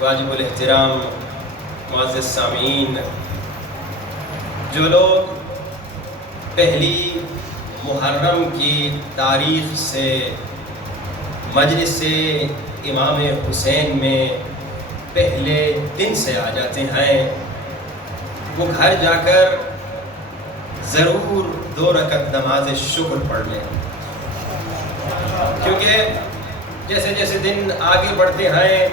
واجب الاحترام معزز سامعین، جو لوگ پہلی محرم کی تاریخ سے مجلس امام حسین میں پہلے دن سے آ جاتے ہیں، وہ گھر جا کر ضرور 2 رکعت نماز شکر پڑھ لیں، کیونکہ جیسے جیسے دن آگے بڑھتے ہیں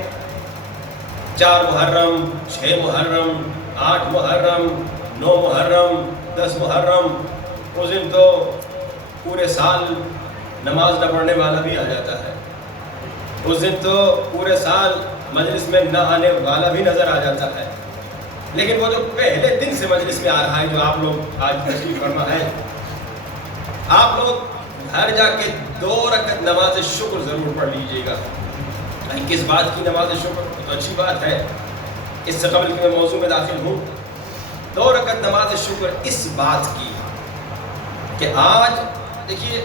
4 محرم، 6 محرم، 8 محرم، 9 محرم، 10 محرم، اس دن تو پورے سال نماز نہ پڑھنے والا بھی آ جاتا ہے، اس دن تو پورے سال مجلس میں نہ آنے والا بھی نظر آ جاتا ہے۔ لیکن وہ جو پہلے دن سے مجلس میں آ رہا ہے، جو آپ لوگ آج تشریف فرما ہے، آپ لوگ گھر جا کے 2 رکعت نماز شکر ضرور پڑھ لیجئے گا۔ کس بات کی نماز شکر؟ تو اچھی بات ہے، اس سے قبل کہ میں موضوع میں داخل ہوں، 2 رکعت نماز شکر اس بات کی کہ آج دیکھیے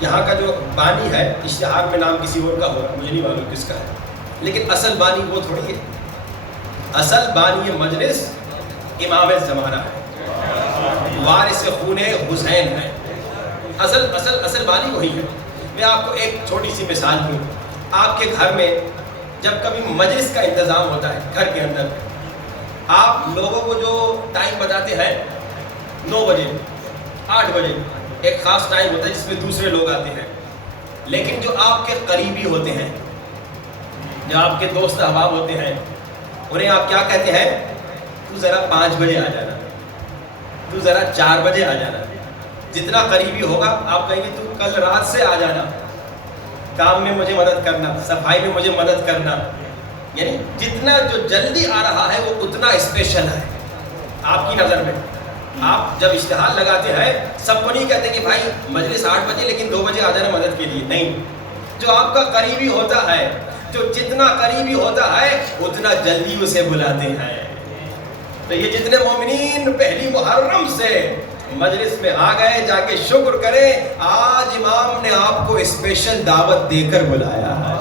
یہاں کا جو بانی ہے، اشتہار میں نام کسی اور کا ہو رہا، مجھے نہیں معلوم کس کا ہے، لیکن اصل بانی وہ تھوڑی ہے۔ اصل بانی مجلس امام زمانہ ہے، وارث خون حسین ہے، اصل بانی وہی ہے۔ میں آپ کو ایک چھوٹی سی مثال دوں، آپ کے گھر میں جب کبھی مجلس کا انتظام ہوتا ہے، گھر کے اندر آپ لوگوں کو جو ٹائم بتاتے ہیں 9 بجے 8 بجے، ایک خاص ٹائم ہوتا ہے جس میں دوسرے لوگ آتے ہیں، لیکن جو آپ کے قریبی ہوتے ہیں، جو آپ کے دوست احباب ہوتے ہیں، انہیں آپ کیا کہتے ہیں؟ تو ذرا 5 بجے آ جانا، تو ذرا 4 بجے آ جانا۔ جتنا قریبی ہوگا آپ کہیں گے تو کل رات سے آ جانا، کام میں مجھے مدد کرنا، صفائی میں مجھے مدد کرنا، یعنی جتنا جو جلدی آ رہا ہے وہ اتنا اسپیشل ہے آپ کی نظر میں۔ آپ جب اشتہار لگاتے ہیں، سب کو نہیں کہتے کہ بھائی مجلس 8 بجے لیکن 2 بجے آ جانا مدد کے لیے، نہیں، جو آپ کا قریبی ہوتا ہے، جو جتنا قریبی ہوتا ہے اتنا جلدی اسے بلاتے ہیں۔ تو یہ جتنے مومنین پہلی محرم سے مجلس میں آ گئے، جا کے شکر کریں، آج امام نے آپ کو اسپیشل دعوت دے کر بلایا ہے۔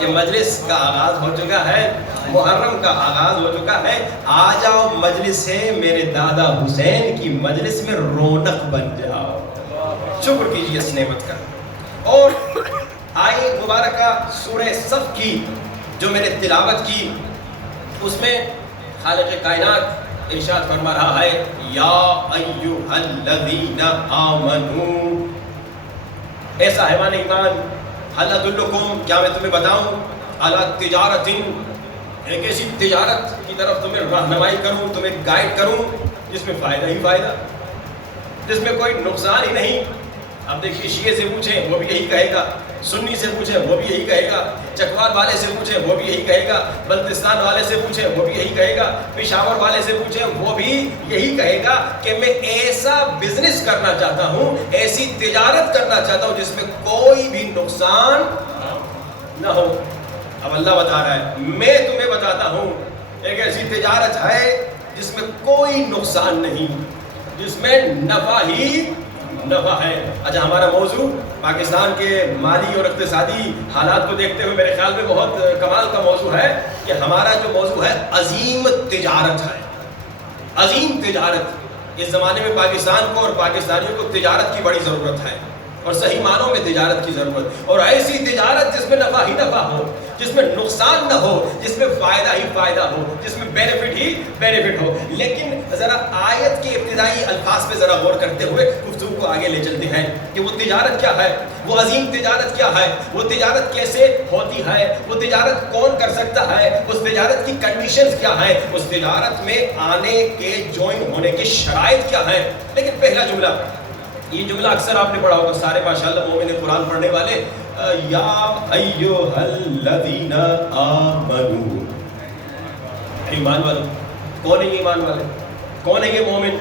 یہ مجلس کا آغاز ہو چکا ہے، محرم کا آغاز ہو چکا ہے، آ جاؤ مجلس سے میرے دادا حسین کی مجلس میں رونق بن جاؤ، شکر کیجیے اس نعمت کا۔ اور آئے مبارکہ سورہ صف کی جو میں نے تلاوت کی، اس میں خالق کائنات ارشاد فرما رہا ہے، یا ایھا الذین آمنوا، اے صاحبان ایمان، هل ادلکم، کیا میں تمہیں بتاؤں، علی تجارت، ایک ایسی تجارت کی طرف تمہیں رہنمائی کروں، تمہیں گائیڈ کروں جس میں فائدہ ہی فائدہ، جس میں کوئی نقصان ہی نہیں۔ اب دیکھیے شیعہ سے پوچھیں وہ بھی یہی کہے گا، سنی سے پوچھیں وہ بھی یہی کہے گا، چکوال والے سے پوچھیں وہ بھی یہی کہے گا، بلتستان والے سے پوچھیں وہ بھی یہی کہے گا، پشاور والے سے پوچھیں وہ بھی یہی کہے گا کہ میں ایسا بزنس کرنا چاہتا ہوں، ایسی تجارت کرنا چاہتا ہوں جس میں کوئی بھی نقصان نہ ہو۔ اب اللہ بتا رہا ہے، میں تمہیں بتاتا ہوں ایک ایسی تجارت ہے جس میں کوئی نقصان نہیں، جس میں نفع ہی نفع ہے۔ اچھا، ہمارا موضوع پاکستان کے مالی اور اقتصادی حالات کو دیکھتے ہوئے میرے خیال میں بہت کمال کا موضوع ہے کہ ہمارا جو موضوع ہے عظیم تجارت ہے، عظیم تجارت۔ اس زمانے میں پاکستان کو اور پاکستانیوں کو تجارت کی بڑی ضرورت ہے، اور صحیح معنوں میں تجارت کی ضرورت، اور ایسی تجارت جس میں نفع ہی نفع ہو، جس میں نقصان نہ ہو، جس میں فائدہ ہی فائدہ ہو، جس میں بینیفٹ ہی بینیفٹ ہو۔ لیکن ذرا آیت کے ابتدائی الفاظ پہ ذرا غور کرتے ہوئے گفتگو کو آگے لے چلتے ہیں کہ وہ تجارت کیا ہے، وہ عظیم تجارت کیا ہے، وہ تجارت کیسے ہوتی ہے، وہ تجارت کون کر سکتا ہے، اس تجارت کی کنڈیشنز کیا ہیں، اس تجارت میں آنے کے جوائن ہونے کے شرائط کیا ہیں۔ لیکن پہلا جملہ، یہ جملہ اکثر آپ نے پڑھا ہوگا، سارے ماشاءاللہ مومن قرآن پڑھنے والے، یا ایھا الذین آمنوا، ایمان والے۔ کون ہے یہ ایمان والے؟ کون ہے یہ مومن؟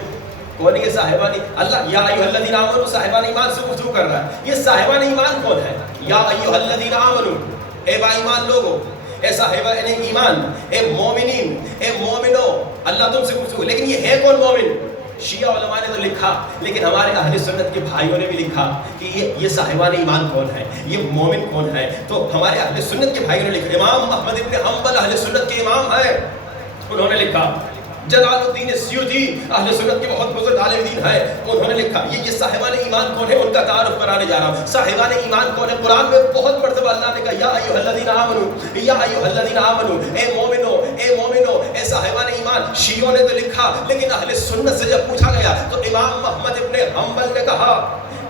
کون ہے یہ صاحبان؟ اللہ یا ایھا الذین آمنوا صاحبان ایمان سے گفتگو کر رہا ہے۔ یہ صاحبان ایمان کون ہے؟ یا ایھا الذین آمنوا، اے با ایمان لوگو، اے صاحبان ایمان، اے مومنین، اے مومنو، اللہ تم سے گفتگو۔ لیکن یہ ہے کون مومن؟ شیعہ علماء نے تو لکھا، لیکن ہمارے اہل سنت کے بھائیوں نے بھی لکھا کہ یہ صاحبان ایمان کون ہے، یہ مومن کون ہے. تو ہمارے اہل سنت کے بھائیوں نے لکھا. امام احمد ابن حنبل اہل سنت کے امام ہیں، انہوں نے لکھا. جلال الدین سیوطی اہل سنت کے بہت بزرگ عالم دین ہیں، انہوں نے لکھا. یہ صاحبان ایمان کون ہے ان کا تعارف کرانے جا رہا ہوں. صاحبان ایمان کون ہے؟ قرآن میں بہت مرتبہ اللہ نے کہا یا ایھا الذین آمنو، یا ایھا الذین آمنو، اے مومنو، اے مومنو، اے صاحبان ایمان. شیعوں نے تو لکھا، لیکن اہل سنت سے جب پوچھا گیا تو امام احمد ابن حنبل نے کہا.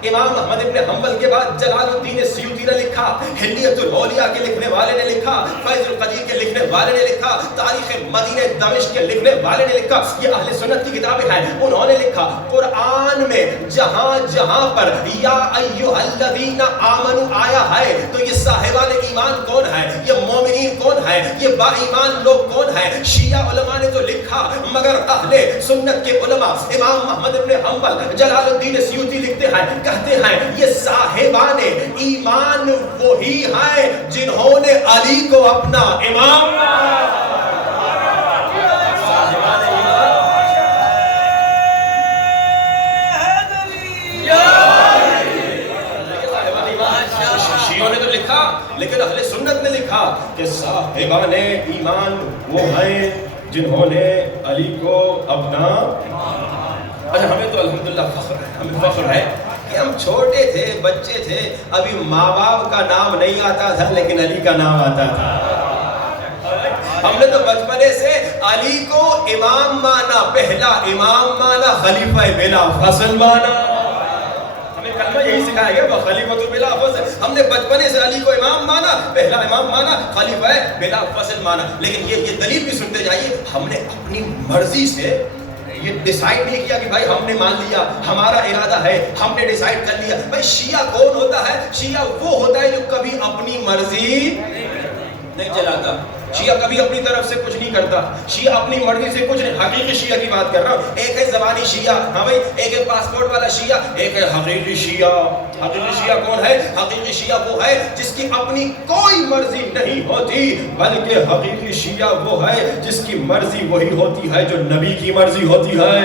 امام احمد ابن حنبل کے بعد جلال الدین سیوطی نے لکھا، حلیت الاولیاء کے لکھنے والے نے لکھا، فیض القدیر کے لکھنے والے نے لکھا، تاریخ مدینہ دمشق کے لکھنے والے نے لکھا. یہ اہل سنت کی کتابیں ہیں. انہوں نے لکھا قرآن میں جہاں جہاں پر یا ایھا الذین آمنو آیا ہے تو یہ صاحبان ایمان کون ہے، یہ مومنین کون ہے، یہ با ایمان لوگ کون ہے. شیعہ علماء نے تو لکھا، مگر اہل سنت کے علماء امام احمد ابن حنبل، جلال الدین سیوطی لکھتے ہیں، کہتے ہیں یہ صاحبان ایمان وہی ہیں جنہوں نے علی کو اپنا امام. شیعوں نے تو لکھا، لیکن اہل سنت نے لکھا کہ صاحبان ایمان وہ ہیں جنہوں نے علی کو اپنا. اچھا ہمیں تو الحمدللہ فخر ہے، ہمیں فخر ہے کہ ہم چھوٹے تھے، بچے تھے، ابھی ماں باپ کا نام نہیں آتا تھا لیکن علی کا نام آتا تھا. ہم نے تو بچپنے سے علی کو امام مانا، پہلا امام مانا، خلیفہ بلا فصل مانا. ہمیں کلمہ یہی سکھایا گیا خلیفۃ بلا فصل. ہم نے بچپنے سے علی کو امام مانا، پہلا امام مانا، خلیفہ بلا فصل مانا. لیکن یہ دلیل بھی سنتے جائیے. ہم نے اپنی مرضی سے یہ ڈیسائیڈ نہیں کیا کہ بھائی ہم نے مان لیا، ہمارا ارادہ ہے، ہم نے ڈیسائیڈ کر لیا. بھائی شیعہ کون ہوتا ہے؟ شیعہ وہ ہوتا ہے جو کبھی اپنی مرضی نہیں چلاتا. شیعہ کبھی اپنی طرف سے کچھ نہیں کرتا. شیعہ اپنی مرضی سے کچھ نہیں. حقیقی شیعہ کی بات کر رہا ہوں. ایک ہے زبانی شیعہ، ہاں بھائی، ایک ہے پاسپورٹ والا شیعہ، ایک ہے حقیقی شیعہ. حقیقی شیعہ کون ہے؟ حقیقی شیعہ وہ ہے جس کی اپنی کوئی مرضی نہیں ہوتی، بلکہ حقیقی شیعہ وہ ہے جس کی مرضی وہی ہوتی ہے جو نبی کی مرضی ہوتی ہے.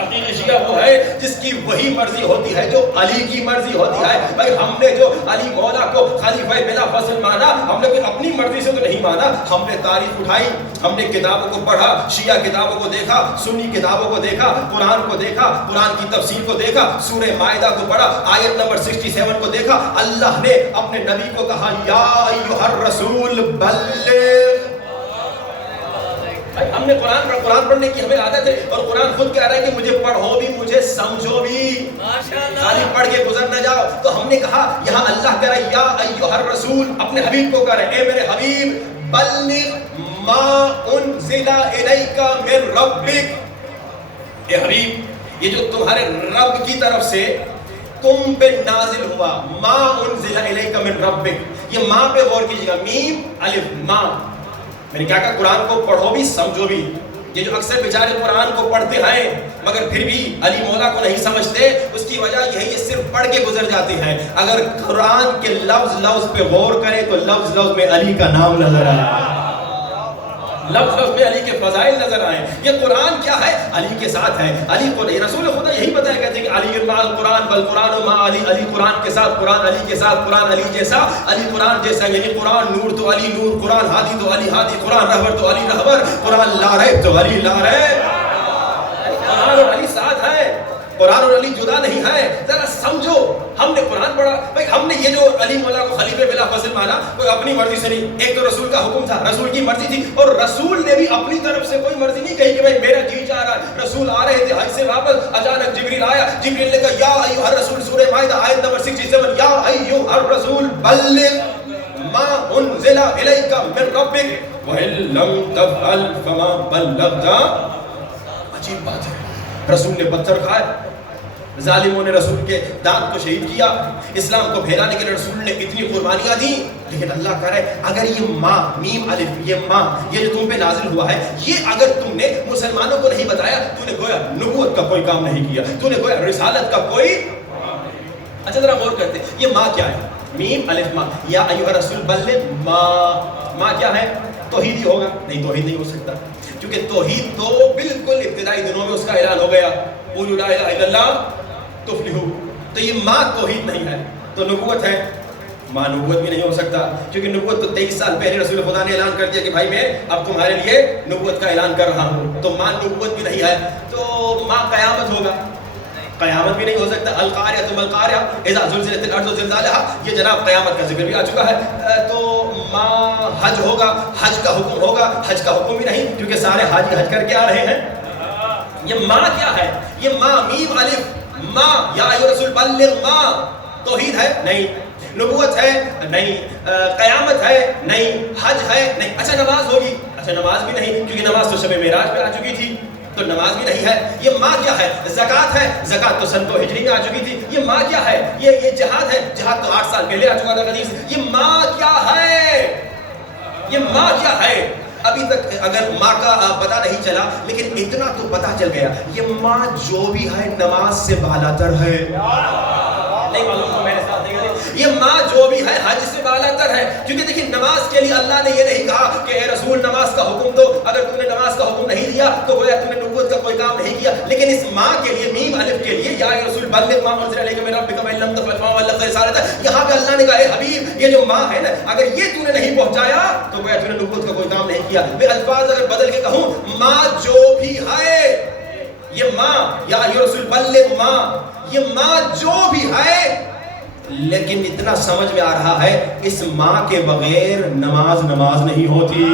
حقیقی شیعہ وہ ہے جس کی وہی مرضی ہوتی ہے جو علی کی مرضی ہوتی ہے. بھائی ہم نے جو علی مولا کو خلیفہ بلا فصل مانا، ہم نے کوئی اپنی مرضی سے تو نہیں مانا. ہم نے تاریخ اٹھائی، ہم نے کتابوں کو پڑھا، شیعہ کتابوں کو دیکھا، سنی کتابوں کو دیکھا، قرآن کو دیکھا، قرآن کی تفسیر کو دیکھا، سورہ مائدہ کو پڑھا، آیت نمبر 67 کو دیکھا. اللہ نے اپنے نبی کو کہا یا ایھا الرسول بلغ. ہم نے قرآن پڑھنے کی ہمیں عادت ہے، اور قرآن خود کہہ رہا ہے کہ مجھے پڑھو بھی، مجھے سمجھو بھی، خالی پڑھ کے گزر نہ جاؤ. تو ہم نے کہا یہاں اللہ کہہ رہا ہے یا ایھا الرسول، اپنے حبیب کو کہہ رہے ہیں اے میرے حبیب، بلغ ما انزل الیک من ربک. اے حبیب، یہ جو تمہارے رب کی طرف سے تم پہ نازل ہوا، ما انزل الیک من ربک. یہ ماں پہ غور کیجیے گا، میم الف ماں. میں نے کیا کہا قرآن کو پڑھو بھی سمجھو بھی. یہ جو اکثر بیچارے قرآن کو پڑھتے ہیں مگر پھر بھی علی مولا کو نہیں سمجھتے، اس کی وجہ یہ ہے یہ صرف پڑھ کے گزر جاتے ہیں. اگر قرآن کے لفظ لفظ پہ غور کریں تو لفظ لفظ میں علی کا نام نظر آئے، لفظ لفظ میں علی کے فضائل نظر آئے. یہ قرآن کیا ہے؟ علی کے ساتھ ہے. علی کو رسول خدا یہی بتایا کہتے ہیں کہ علی مع القرآن بل قرآن مع علی. علی قرآن کے ساتھ، قرآن علی کے ساتھ، قرآن علی جیسا، علی قرآن جیسا. یعنی قرآن نور تو علی نور، قرآن ہادی تو علی ہادی، قرآن رہبر تو علی رہبر، قرآن لا ریب تو علی لا ریب. قرآن اور علی ساتھ ہے، قرآن اور علی جدا نہیں ہے. ذرا سمجھو. ہم نے قرآن پڑھا، بھائی ہم نے یہ جو علی مولا کو خلیفہ بلا فصل مانا، کوئی اپنی مرضی سے نہیں. ایک تو رسول کا حکم تھا، رسول کی مرضی تھی، اور رسول نے بھی اپنی طرف سے کوئی مرضی نہیں کہی کہ بھائی میرا جی چاہ رہا ہے. رسول آ رہے تھے حج سے واپس، اچانک جبریل آیا، جبریل نے کہا یا ایھا الرسول، سورہ مائدہ آیت نمبر 67، یا ایھا الرسول بلغ ما انزل الیک من ربک وَإِن لَمْ تَفْعَلْ فَمَا بَلَّغْتَ. عجیب بات ہے، رسول نے پتھر کھائے، ظالموں نے رسول کے دانت کو شہید کیا، اسلام کو پھیلانے کے لیے رسول نے اتنی قربانیاں دی. لیکن اللہ کہہ رہا ہے اگر یہ ماں، میم الف، یہ ماں، یہ جو تم پہ نازل ہوا ہے، یہ اگر تم نے مسلمانوں کو نہیں بتایا، تو نے گویا نبوت کا کوئی کام نہیں کیا، تو نے گویا رسالت کا کوئی. اچھا ذرا غور کرتے، یہ ماں کیا ہے؟ میم الف ماں. یا ایھا الرسول بلغ ما، ماں کیا ہے؟ توحید ہی ہوگا. نہیں, توحید نہیں ہو سکتا, کیونکہ توحید تو بالکل ابتدائی دنوں میں اس کا اعلان ہو گیا, قولوا لا الہ الا اللہ تفلحوا. تو یہ ماں توحید نہیں ہے. تو نبوت ہے, ماں نبوت بھی نہیں ہو سکتا, کیونکہ نبوت تو 23 سال پہلے رسول خدا نے اعلان کر دیا کہ بھائی میں اب تمہارے لیے نبوت کا اعلان کر رہا ہوں. تو ماں نبوت بھی نہیں ہے. تو ماں قیامت ہوگا, قیامت بھی نہیں ہو سکتا. القاریہ ما القاریہ اذا زلزلت الارض زلزالها, یہ جناب قیامت کا ذکر بھی آ چکا ہے. تو ماں حج ہوگا, حج کا حکم ہوگا, حج کا حکم بھی نہیں, کیونکہ سارے حاجی حج کر کے آ رہے ہیں. یہ ماں کیا ہے؟ یہ ماں میم الف ماں, یا ایھا رسول بلغ ماں. توحید ہے؟ نہیں. نبوت ہے؟ نہیں. قیامت ہے؟ نہیں. حج ہے؟ نہیں. اچھا نماز ہوگی؟ اچھا نماز بھی نہیں, کیونکہ نماز تو شب معراج پہ آ چکی تھی, تو نماز بھی نہیں ہے. یہ ماں کیا ہے؟ زکوٰۃ ہے؟ زکوٰۃ تو سن 2 ہجری میں آ چکی تھی. یہ ماں کیا ہے؟ یہ جہاد ہے؟ جہاد تو 8 سال پہلے آ چکا تھا حدیث. یہ ماں کیا ہے؟ یہ ماں کیا ہے؟ ابھی تک اگر ماں کا پتہ نہیں چلا, لیکن اتنا تو پتہ چل گیا, یہ ماں جو بھی ہے نماز سے بالا تر ہے. نہیں معلوم تو میرے ساتھ نہیں کرے. یہ ماں جو بھی ہے حج سے بالا تر ہے, کیونکہ دیکھیں نماز کے لیے اللہ نے یہ نہیں کہا کہ اے رسول نماز کا حکم دو, اگر تم نے نماز کا حکم نہیں دیا تو گویا تم نے نبوت کا کوئی کام نہیں کیا. لیکن اس ماں کے لیے میم الف کے لیے, یا رسول بلغ ما انزل الیک من ربک وان لم تفعل فما بلغت رسالتہ, یہاں پہ اللہ نے کہا اے حبیب یہ جو ماں ہے نا, اگر یہ تو نے نہیں پہنچایا تو گویا تم نے نبوت کا کوئی کام نہیں کیا. میں الفاظ اگر بدل کے کہوں, ماں جو بھی ہے, یہ ماں, یا رسول بلغ ماں, یہ ماں جو بھی ہے, لیکن اتنا سمجھ میں آ رہا ہے اس ماں کے بغیر نماز نہیں ہوتی.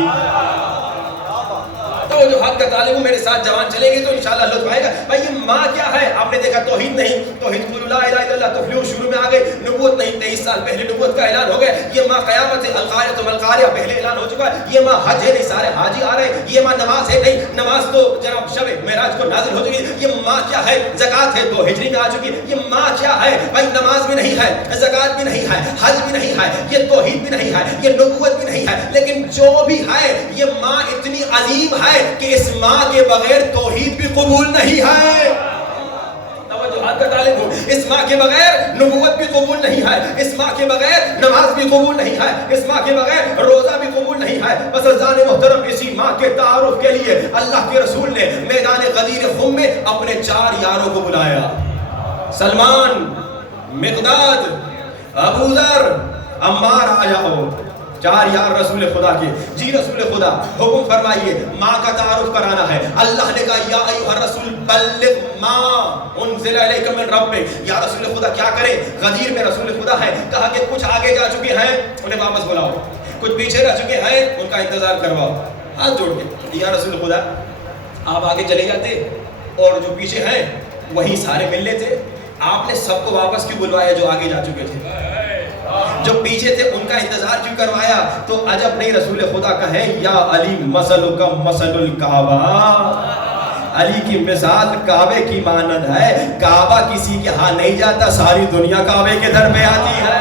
تو جو حق کا طالب میرے ساتھ جوان چلیں گے تو انشاءاللہ لطف آئے گا. بھائی یہ ماں کیا ہے؟ آپ نے دیکھا توحید نہیں, توحید قولوا لا الہ الا اللہ تفلحوا شروع میں آ گئے. نبوت نہیں, 23 سال پہلے نبوت کا اعلان ہو گیا. یہ ماں قیامت ہے, القاریہ ما القاریہ پہلے اعلان ہو چکا ہے. یہ ماں حج ہے, نہیں سارے حاجی آ رہے ہیں. یہ ماں نماز ہے, نہیں نماز تو جناب شب معراج کو نازل ہو چکی. یہ ماں کیا ہے؟ زکوٰۃ ہے, 2 ہجری میں آ چکی. یہ ماں کیا ہے؟ بھائی نماز بھی نہیں ہے, زکوٰۃ بھی نہیں ہے, حج بھی نہیں ہے, یہ توحید بھی نہیں ہے, یہ نبوت بھی نہیں ہے, لیکن جو بھی ہے یہ ماں اتنی عظیم ہے کہ اس ماں کے بغیر توحید بھی قبول نہیں ہے. توجہ کا طالب ہوں, اس ماں کے بغیر نبوت بھی قبول نہیں ہے, اس ماں کے بغیر نماز بھی قبول نہیں ہے, اس ماں کے بغیر روزہ بھی قبول نہیں ہے. بس عزیزان محترم, اسی ماں کے تعارف کے لیے اللہ کے رسول نے میدان غدیر خم میں اپنے 4 یاروں کو بلایا. سلمان, مقداد, ابو ذر, عمار, آ جاؤ. 4 یار رسول خدا کے. جی رسول خدا حکم فرمائیے, ماں کا تعارف کرانا ہے. اللہ نے کہا یا ایھا الرسول بلغ ما انزل الیک من ربک. یا رسول خدا کیا کرے؟ غدیر میں رسول خدا ہے, کہا کہ کچھ آگے جا چکے ہیں انہیں واپس بلاؤ, کچھ پیچھے رہ چکے ہیں ان کا انتظار کرواؤ. ہاتھ جوڑ کے یا رسول خدا آپ آگے چلے جاتے اور جو پیچھے ہیں وہی سارے مل لیتے. آپ نے سب کو واپس کیوں بلوایا جو آگے جا چکے تھے؟ جو پیچھے تھے ان کا انتظار کیوں کروایا؟ تو عجب نہیں رسول خدا کہیں یا علی مثلک مثل الکعبہ, علی کی مثال کعبے کی مانند ہے. کعبہ کسی کے ہاں نہیں جاتا, ساری دنیا کعبے کے در پہ آتی ہے.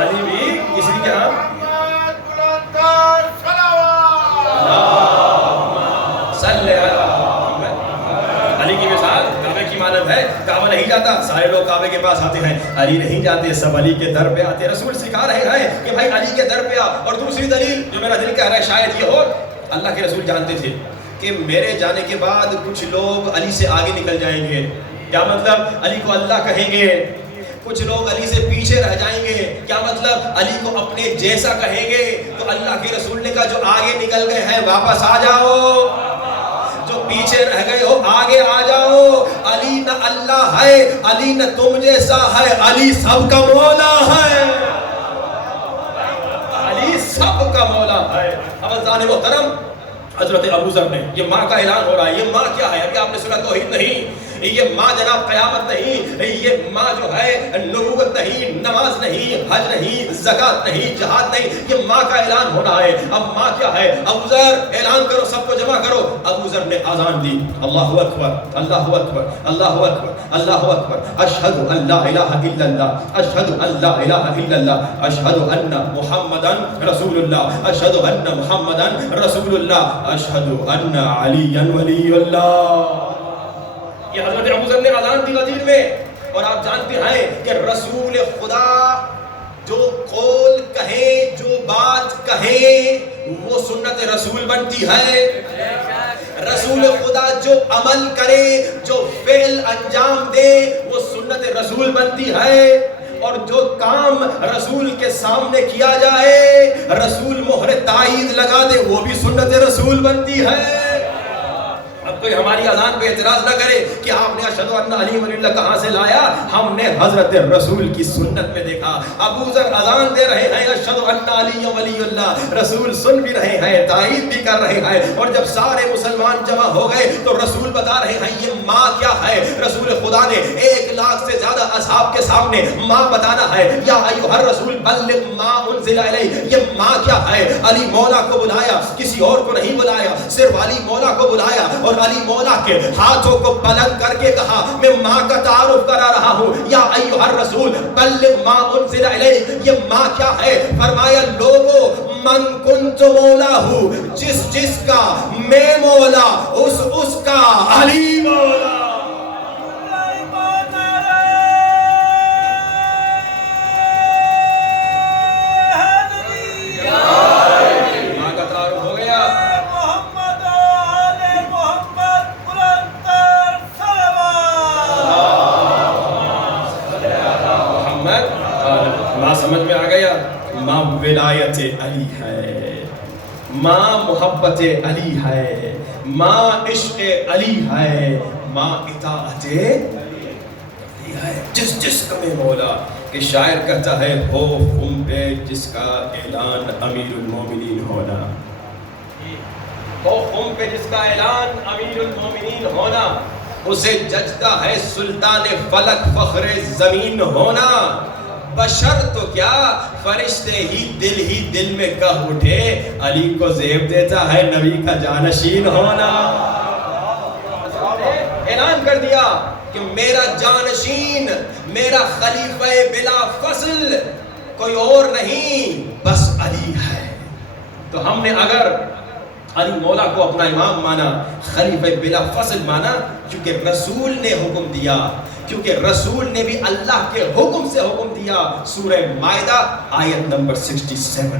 علی بھی کسی کے ہاں علی کی مثال کعبے کی مانند ہے. کعبہ نہیں جاتا, سارے لوگ کعبے کے پاس آتے ہیں, علی نہیں جاتے, سب علی کے در پہ آتے. رسول سکھا رہے ہیں کہ بھائی علی کے در پہ آ. اور دوسری دلیل جو میرا دل کہہ رہا ہے شاید یہ ہو, اللہ کے رسول جانتے تھے کہ میرے جانے کے بعد کچھ لوگ علی سے آگے نکل جائیں گے. کیا مطلب؟ علی کو اللہ کہیں گے. کچھ لوگ علی سے پیچھے رہ جائیں گے. کیا مطلب؟ علی کو اپنے جیسا کہیں گے. تو اللہ کے رسول نے کہا جو آگے نکل گئے ہیں واپس آ جاؤ, جو پیچھے رہ گئے ہو آگے آ جاؤ. علی نہ اللہ ہے, علی نہ تم جیسا ہے, علی سب کا مولا ہے, علی سب کا مولا ہے. عزیزان محترم, حضرت ابو ذر نے, یہ ماں کا اعلان ہو رہا ہے. یہ ماں کیا ہے؟ ابھی آپ نے سنا توحید نہیں, یہ ماں جناب قیامت نہیں, یہ ماں جو ہے نبوت نہیں, نماز نہیں, حج نہیں, زکوٰۃ نہیں, جہاد نہیں, یہ ماں کا اعلان ہونا ہے. اب ماں کیا ہے؟ ابو ذر اعلان کرو, سب کو جمع کرو. ابو ذر نے اذان دی, اللہ اکبر, اللہ اکبر, اللہ اکبر, اللہ اکبر, اشہد ان لا الہ الا اللہ, اشہد ان لا الہ الا اللہ, اشہد ان محمدا رسول اللہ, اشہد ان محمدا رسول اللہ, اشہد ان علی ولی اللہ. یہ حضرت ابو ذر نے اذان دی غدیر میں. اور آپ جانتے ہیں کہ رسول خدا جو قول کہیں، جو بات کہیں وہ سنت رسول بنتی ہے. رسول خدا جو عمل کرے، جو فعل انجام دے وہ سنت رسول بنتی ہے. اور جو کام رسول کے سامنے کیا جائے، رسول مہر تائید لگا دے، وہ بھی سنت رسول بنتی ہے. اب کوئی ہماری اذان پہ اعتراض نہ کرے کہ آپ نے اشہد ان علی ولی اللہ کہاں سے لایا. ہم نے حضرت رسول کی سنت میں دیکھا. ابو ذر اذان دے رہے ہیں اشہد ان علی ولی اللہ، رسول سن بھی رہے ہیں، تائید بھی کر رہے ہیں. اور جب سارے مسلمان جمع ہو گئے تو رسول بتا رہے ہیں یہ ماں کیا ہے. رسول خدا نے 1,00,000 سے زیادہ اصحاب کے سامنے ماں بتانا ہے. یا ایھا الرسول بلغ ما انزل الیک، یہ ماں کیا ہے. علی مولا کو بلایا، کسی اور کو نہیں بلایا، صرف علی مولا کو بلایا. اور علی مولا کے ہاتھوں کو بلند کر کے کہا میں ماں کا تعارف کرا رہا ہوں. یا ایھا الرسول بلغ ما انزل الیک، یہ ماں کیا ہے. فرمایا لوگوں من کنت مولا ہوں، جس کا میں مولا، اس کا علی مولا. سمجھ میں آ گیا. ماں ولایت علی ہے، ماں محبت علی ہے، ماں عشق علی ہے، ماں اطاعت علی ہے. جس کا میں مولا. کہ شاعر کہتا ہے ہو خم پہ جس کا اعلان امیر المومنین ہونا. ہو خم پہ جس کا اعلان امیر المومنین ہونا، اسے ججتا ہے سلطان فلک فخر زمین ہونا. بشر تو کیا فرشتے ہی دل میں کہہ اٹھے علی کو زیب دیتا ہے نبی کا جانشین ہونا. اعلان کر دیا کہ میرا جانشین، میرا خلیفہ بلا فصل کوئی اور نہیں بس علی ہے. تو ہم نے اگر علی مولا کو اپنا امام مانا، خلیفہ بلا فصل مانا، کیونکہ رسول نے حکم دیا، کیونکہ رسول نے بھی اللہ کے حکم سے حکم دیا. سورہ مائدہ آیت نمبر 67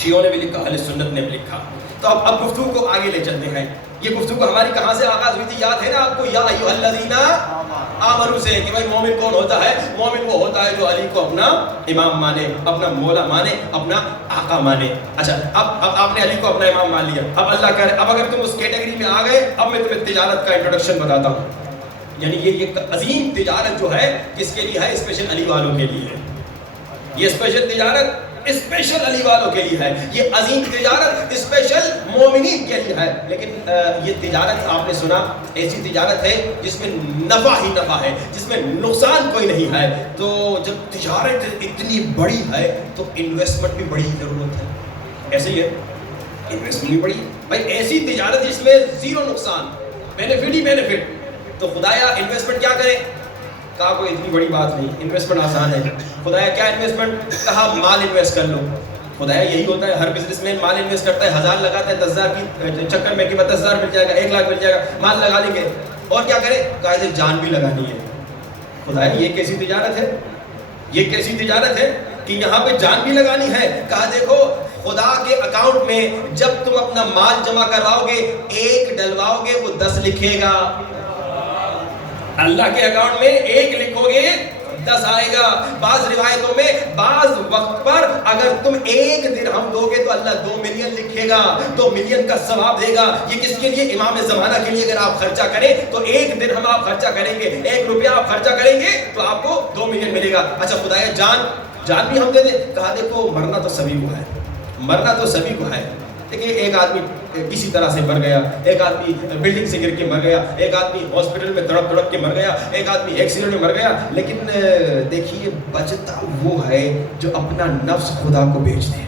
شیعوں نے بھی لکھا، اہل سنت نے بھی لکھا. تو اب گفتگو کو آگے لے چلتے ہیں. یہ گفتگو ہماری کہاں سے آغاز ہوئی تھی یاد ہے نا آپ کو؟ یا ایھا الذین آمنوا سے، کہ بھائی مومن کون ہوتا ہے؟ مومن وہ ہوتا ہے جو علی کو اپنا امام مانے، اپنا مولا مانے، اپنا آقا مانے. اچھا اب آپ نے علی کو اپنا امام مان لیا. اب اللہ کہہ رہے اب اگر تم اس کیٹیگری میں آ گئے، اب میں تمہیں تجارت کا انٹروڈکشن بتاتا ہوں. یعنی یہ عظیم تجارت جو ہے کس کے لیے ہے؟ اسپیشل علی والوں کے لیے ہے. یہ اسپیشل تجارت اسپیشل علی والوں کے لیے ہے. یہ عظیم تجارت اسپیشل مومنین کے لیے ہے. لیکن یہ تجارت آپ نے سنا ایسی تجارت ہے جس میں نفع ہی نفع ہے، جس میں نقصان کوئی نہیں ہے. تو جب تجارت اتنی بڑی ہے تو انویسٹمنٹ بھی بڑی ضرورت ہے. ایسے ہی ہے، انویسٹمنٹ بھی بڑی. بھائی ایسی تجارت جس میں زیرو نقصان، بینیفٹ ہی بینیفٹ. تو خدایا انویسٹمنٹ کیا کریں؟ کہا کوئی اتنی بڑی بات نہیں، انویسٹمنٹ آسان ہے. خدایا کیا انویسٹمنٹ؟ کہا مال انویسٹ کر لو. خدایا یہی ہوتا ہے، ہر بزنس مین مال انویسٹ کرتا ہے، 1000 لگاتا ہے 10,000 کی چکر میں کہ 10,000 مل جائے گا، 1 لاکھ مل جائے گا، مال لگا لیں گے. اور کیا کرے؟ کہا جان بھی لگانی ہے. خدایا یہ کیسی تجارت ہے؟ یہ کیسی تجارت ہے کہ یہاں پہ جان بھی لگانی ہے؟ کہا دیکھو خدا کے اکاؤنٹ میں جب تم اپنا مال جمع کرواؤ گے، 1 ڈلواؤ گے وہ 10 لکھے گا. اللہ کے اکاؤنٹ میں 1 لکھو گے 10 آئے گا. بعض روایتوں میں بعض وقت پر اگر تم 1 درہم دو گے تو اللہ 2 ملین لکھے گا، 2 ملین کا ثواب دے گا. یہ کس کے لیے؟ امام زمانہ کے لیے. اگر آپ خرچہ کریں تو 1 درہم آپ خرچہ کریں گے، 1 روپیہ آپ خرچہ کریں گے تو آپ کو 2 ملین ملے گا. اچھا خدایا جان بھی ہم دے دیں؟ کہا دیکھو مرنا تو سبھی کو ہے، مرنا تو سبھی کو ہے. دیکھیے ایک آدمی کسی طرح سے مر گیا، ایک آدمی بلڈنگ سے گر کے مر گیا، ایک آدمی ہاسپٹل میں تڑپ کے مر گیا، ایک آدمی ایکسیڈنٹ میں مر گیا. لیکن دیکھیے بچتا وہ ہے جو اپنا نفس خدا کو بیچ دے.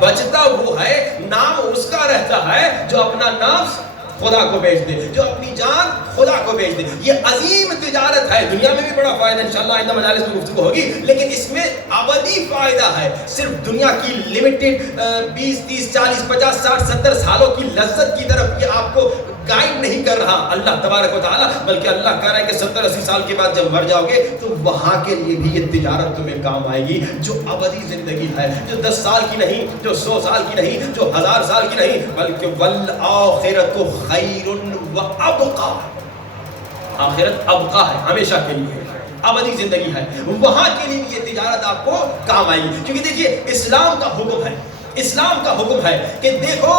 بچتا وہ ہے، نام اس کا رہتا ہے جو اپنا نفس خدا کو بیچ دے، جو اپنی جان خدا کو بیچ دے. یہ عظیم تجارت ہے. دنیا میں بھی بڑا فائدہ انشاءاللہ آئندہ مجالس میں گفتگو ہوگی، لیکن اس میں ابدی فائدہ ہے. صرف دنیا کی لمیٹڈ 20 30 40 50 60 70 سالوں کی لذت کی طرف یہ آپ کو قائم نہیں کر رہا اللہ تبارک و تعالیٰ، بلکہ اللہ کہہ رہا ہے کہ 70-80 سال کے بعد جب مر جاؤ گے تو وہاں کے لیے بھی یہ تجارت تمہیں کام آئے گی، جو ابدی زندگی ہے، جو 10 سال کی نہیں، جو 100 سال کی نہیں، جو 1000 سال کی نہیں، بلکہ والآخرۃ خیر وابقیٰ، آخرت ابقا ہے، ہمیشہ کے لیے ابدی زندگی ہے، وہاں کے لیے یہ تجارت آپ کو کام آئے گی۔ کیونکہ دیکھیے اسلام کا حکم ہے، اسلام کا حکم ہے کہ دیکھو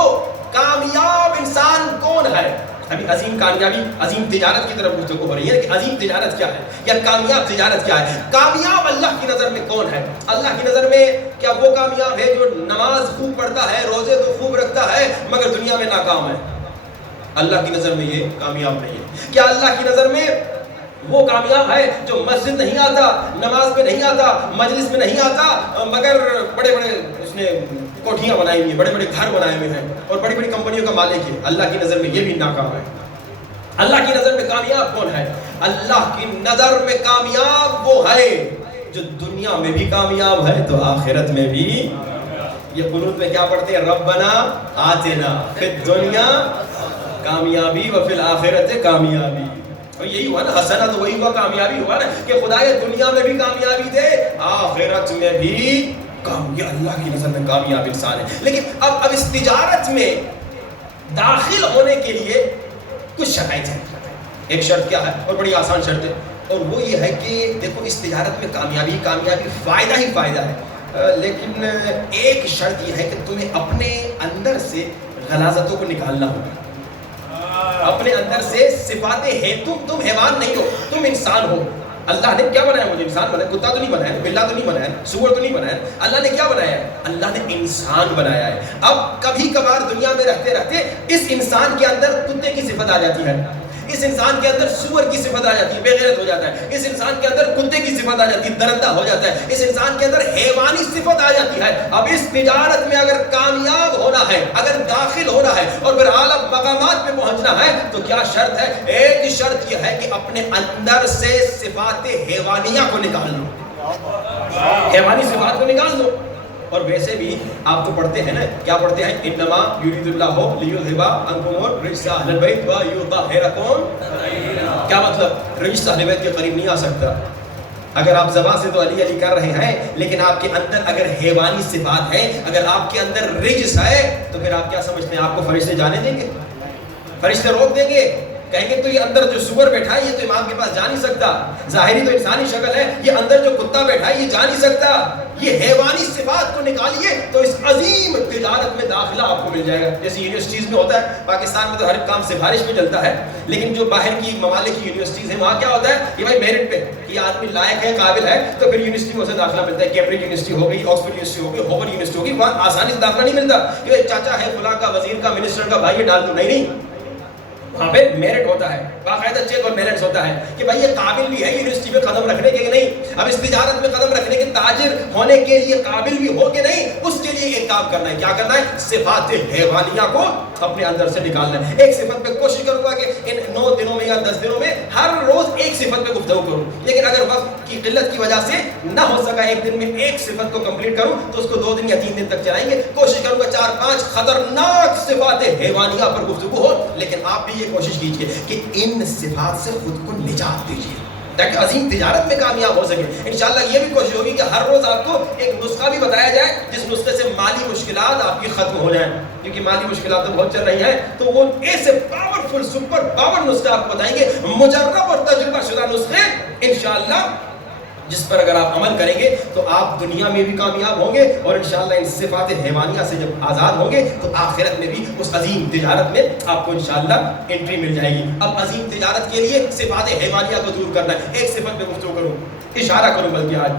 کامیاب انسان کون ہے۔ ابھی عظیم کامیابی، عظیم تجارت کی طرف گفتگو ہو رہی ہے کہ عظیم تجارت کیا ہے یا کامیاب تجارت کیا ہے۔ کامیاب اللہ کی نظر میں کون ہے؟ اللہ کی نظر میں کیا وہ کامیاب ہے جو نماز خوب پڑھتا ہے، روزے تو خوب رکھتا ہے مگر دنیا میں ناکام ہے؟ اللہ کی نظر میں یہ کامیاب نہیں ہے۔ کیا اللہ کی نظر میں وہ کامیاب ہے جو مسجد نہیں آتا، نماز میں نہیں آتا، مجلس میں نہیں آتا مگر بڑے بڑے اس نے کوٹھیاں بنائی ہوئی ہیں، بڑے بڑے گھر بنائے ہوئے ہیں اور بڑی بڑی کمپنیوں کا مالک ہے؟ اللہ کی نظر میں یہ بھی ناکام ہے۔ اللہ کی نظر میں کامیاب کون ہے؟ اللہ کی نظر میں کامیاب وہ ہے جو دنیا میں بھی کامیاب ہے تو آخرت میں بھی۔ یہ قنوت میں کیا پڑھتے ہیں؟ ربنا آتنا فی الدنیا کامیابی وفی الآخرت کامیابی۔ اور یہی ہوا نا، حسنہ تو وہی ہوا، کامیابی ہوا نا کہ خدایا دنیا میں بھی کامیابی دے، آخرت میں بھی یہ اللہ کی نظر میں کامیاب انسان ہے۔ لیکن اب اس تجارت میں داخل ہونے کے لیے کچھ شرائط ہیں۔ ایک شرط کیا ہے؟ اور بڑی آسان شرط ہے، اور وہ یہ ہے کہ دیکھو اس تجارت میں کامیابی فائدہ ہی فائدہ ہے، لیکن ایک شرط یہ ہے کہ تمہیں اپنے اندر سے غلاظتوں کو نکالنا ہوگا، اپنے اندر سے صفاتیں ہیں۔ تم حیوان نہیں ہو، تم انسان ہو۔ اللہ نے کیا بنایا؟ مجھے انسان بنایا، کتا تو نہیں بنایا، بلا تو نہیں بنایا، سور تو نہیں بنایا۔ اللہ نے کیا بنایا ہے؟ اللہ نے انسان بنایا ہے۔ اب کبھی کبھار دنیا میں رہتے رہتے اس انسان کے اندر کتے کی صفت آ جاتی ہے، اس انسان کے اندر سور کی صفت آ جاتی ہے، بے غیرت ہو جاتا ہے، اس انسان کے اندر کتے کی صفت آ جاتی ہے، درندہ ہو جاتا ہے، اس انسان کے اندر حیوانی صفت آ جاتی ہے۔ اب اس تجارت میں اگر کامیاب ہونا ہے، اگر داخل ہونا ہے اور پھر اعلیٰ مقامات پہ پہنچنا ہے تو کیا شرط ہے؟ ایک شرط یہ ہے کہ اپنے اندر سے صفات حیوانیہ کو نکال لو، حیوانی صفات کو نکال لو۔ اور ویسے بھی آپ تو پڑھتے ہیں نا، کیا پڑھتے ہیں؟ انما یرید اللہ لیذھب عنکم الرجس اہل البیت ویطہرکم۔ کیا مطلب؟ رجس اہل بیت کے قریب نہیں آ سکتا۔ اگر آپ زبان سے تو علی علی کر رہے ہیں لیکن آپ کے اندر اگر حیوانی صفات ہیں، اگر آپ کے اندر رجس ہے تو پھر آپ کیا سمجھتے ہیں آپ کو فرشتے جانے دیں گے؟ فرشتے روک دیں گے؟ کہیں گے تو یہ اندر جو سور بیٹھا ہے یہ تو امام کے پاس جا نہیں سکتا، ظاہری تو انسانی شکل ہے، یہ اندر جو کتا بیٹھا ہے یہ جا نہیں سکتا۔ یہ حیوانی صفات کو نکالیے تو اس عظیم تجارت میں داخلہ آپ کو مل جائے گا۔ جیسے یونیورسٹیز میں ہوتا ہے، پاکستان میں تو ہر کام سفارش میں چلتا ہے، لیکن جو باہر کی ممالک کی یونیورسٹیز ہیں وہاں کیا ہوتا ہے کہ بھائی میرٹ پہ یہ آدمی لائق ہے، قابل ہے تو پھر یونیورسٹی میں اسے داخلہ ملتا ہے۔ کیمبرج یونیورسٹی ہو گئی، آکسفورڈ یونیورسٹی ہو گئی، ہاروارڈ یونیورسٹی ہو گئی، وہاں آسانی سے داخلہ نہیں ملتا کہ چاچا ہے فلاں کا، وزیر کا، منسٹر کا بھائی ڈال دو، نہیں، وہاں پہ میرٹ ہوتا ہے، باقاعدہ چیک اور بیلنس ہوتا ہے کہ بھائی یہ قابل بھی ہے یونیورسٹی میں قدم رکھنے کے نہیں، اب اس تجارت میں قدم رکھنے کے، تاجر ہونے کے لیے قابل بھی ہو کہ نہیں، اس کے لیے ایک کام کرنا ہے۔ کیا کرنا ہے؟ صفات حیوانیہ کو اپنے اندر سے نکالنا ہے۔ ایک صفت پہ کوشش کروں گا کہ ان 9 دنوں میں یا 10 دنوں میں ہر روز ایک صفت پہ گفتگو کروں، لیکن اگر وقت کی قلت کی وجہ سے نہ ہو سکا ایک دن میں ایک صفت کو کمپلیٹ کروں تو اس کو 2 دن یا 3 دن تک چلائیں گے۔ کوشش کروں گا 4-5 خطرناک صفات حیوانیہ پر گفتگو ہو، لیکن آپ بھی یہ کوشش کیجئے کہ ان صفات سے خود کو نجات دیجئے تاکہ عظیم تجارت میں کامیاب ہو سکے۔ انشاءاللہ یہ بھی کوشش ہوگی کہ ہر روز آپ کو ایک نسخہ بھی بتایا جائے جس نسخے سے مالی مشکلات آپ کی ختم ہو جائیں، کیونکہ مالی مشکلات تو بہت چل رہی ہیں، تو وہ ایسے پاورفل سپر پاور نسخے آپ کو بتائیں گے، مجرب اور تجربہ شدہ نسخے انشاءاللہ جس پر اگر آپ عمل کریں گے تو آپ دنیا میں بھی کامیاب ہوں گے اور انشاءاللہ ان صفات حیوانیہ سے جب آزاد ہوں گے تو آخرت میں بھی اس عظیم تجارت میں آپ کو انشاءاللہ انٹری مل جائے گی۔ اب عظیم تجارت کے لیے صفات حیوانیہ کو دور کرنا ہے۔ ایک صفت پہ گفتگو کروں، اشارہ کروں بلکہ آج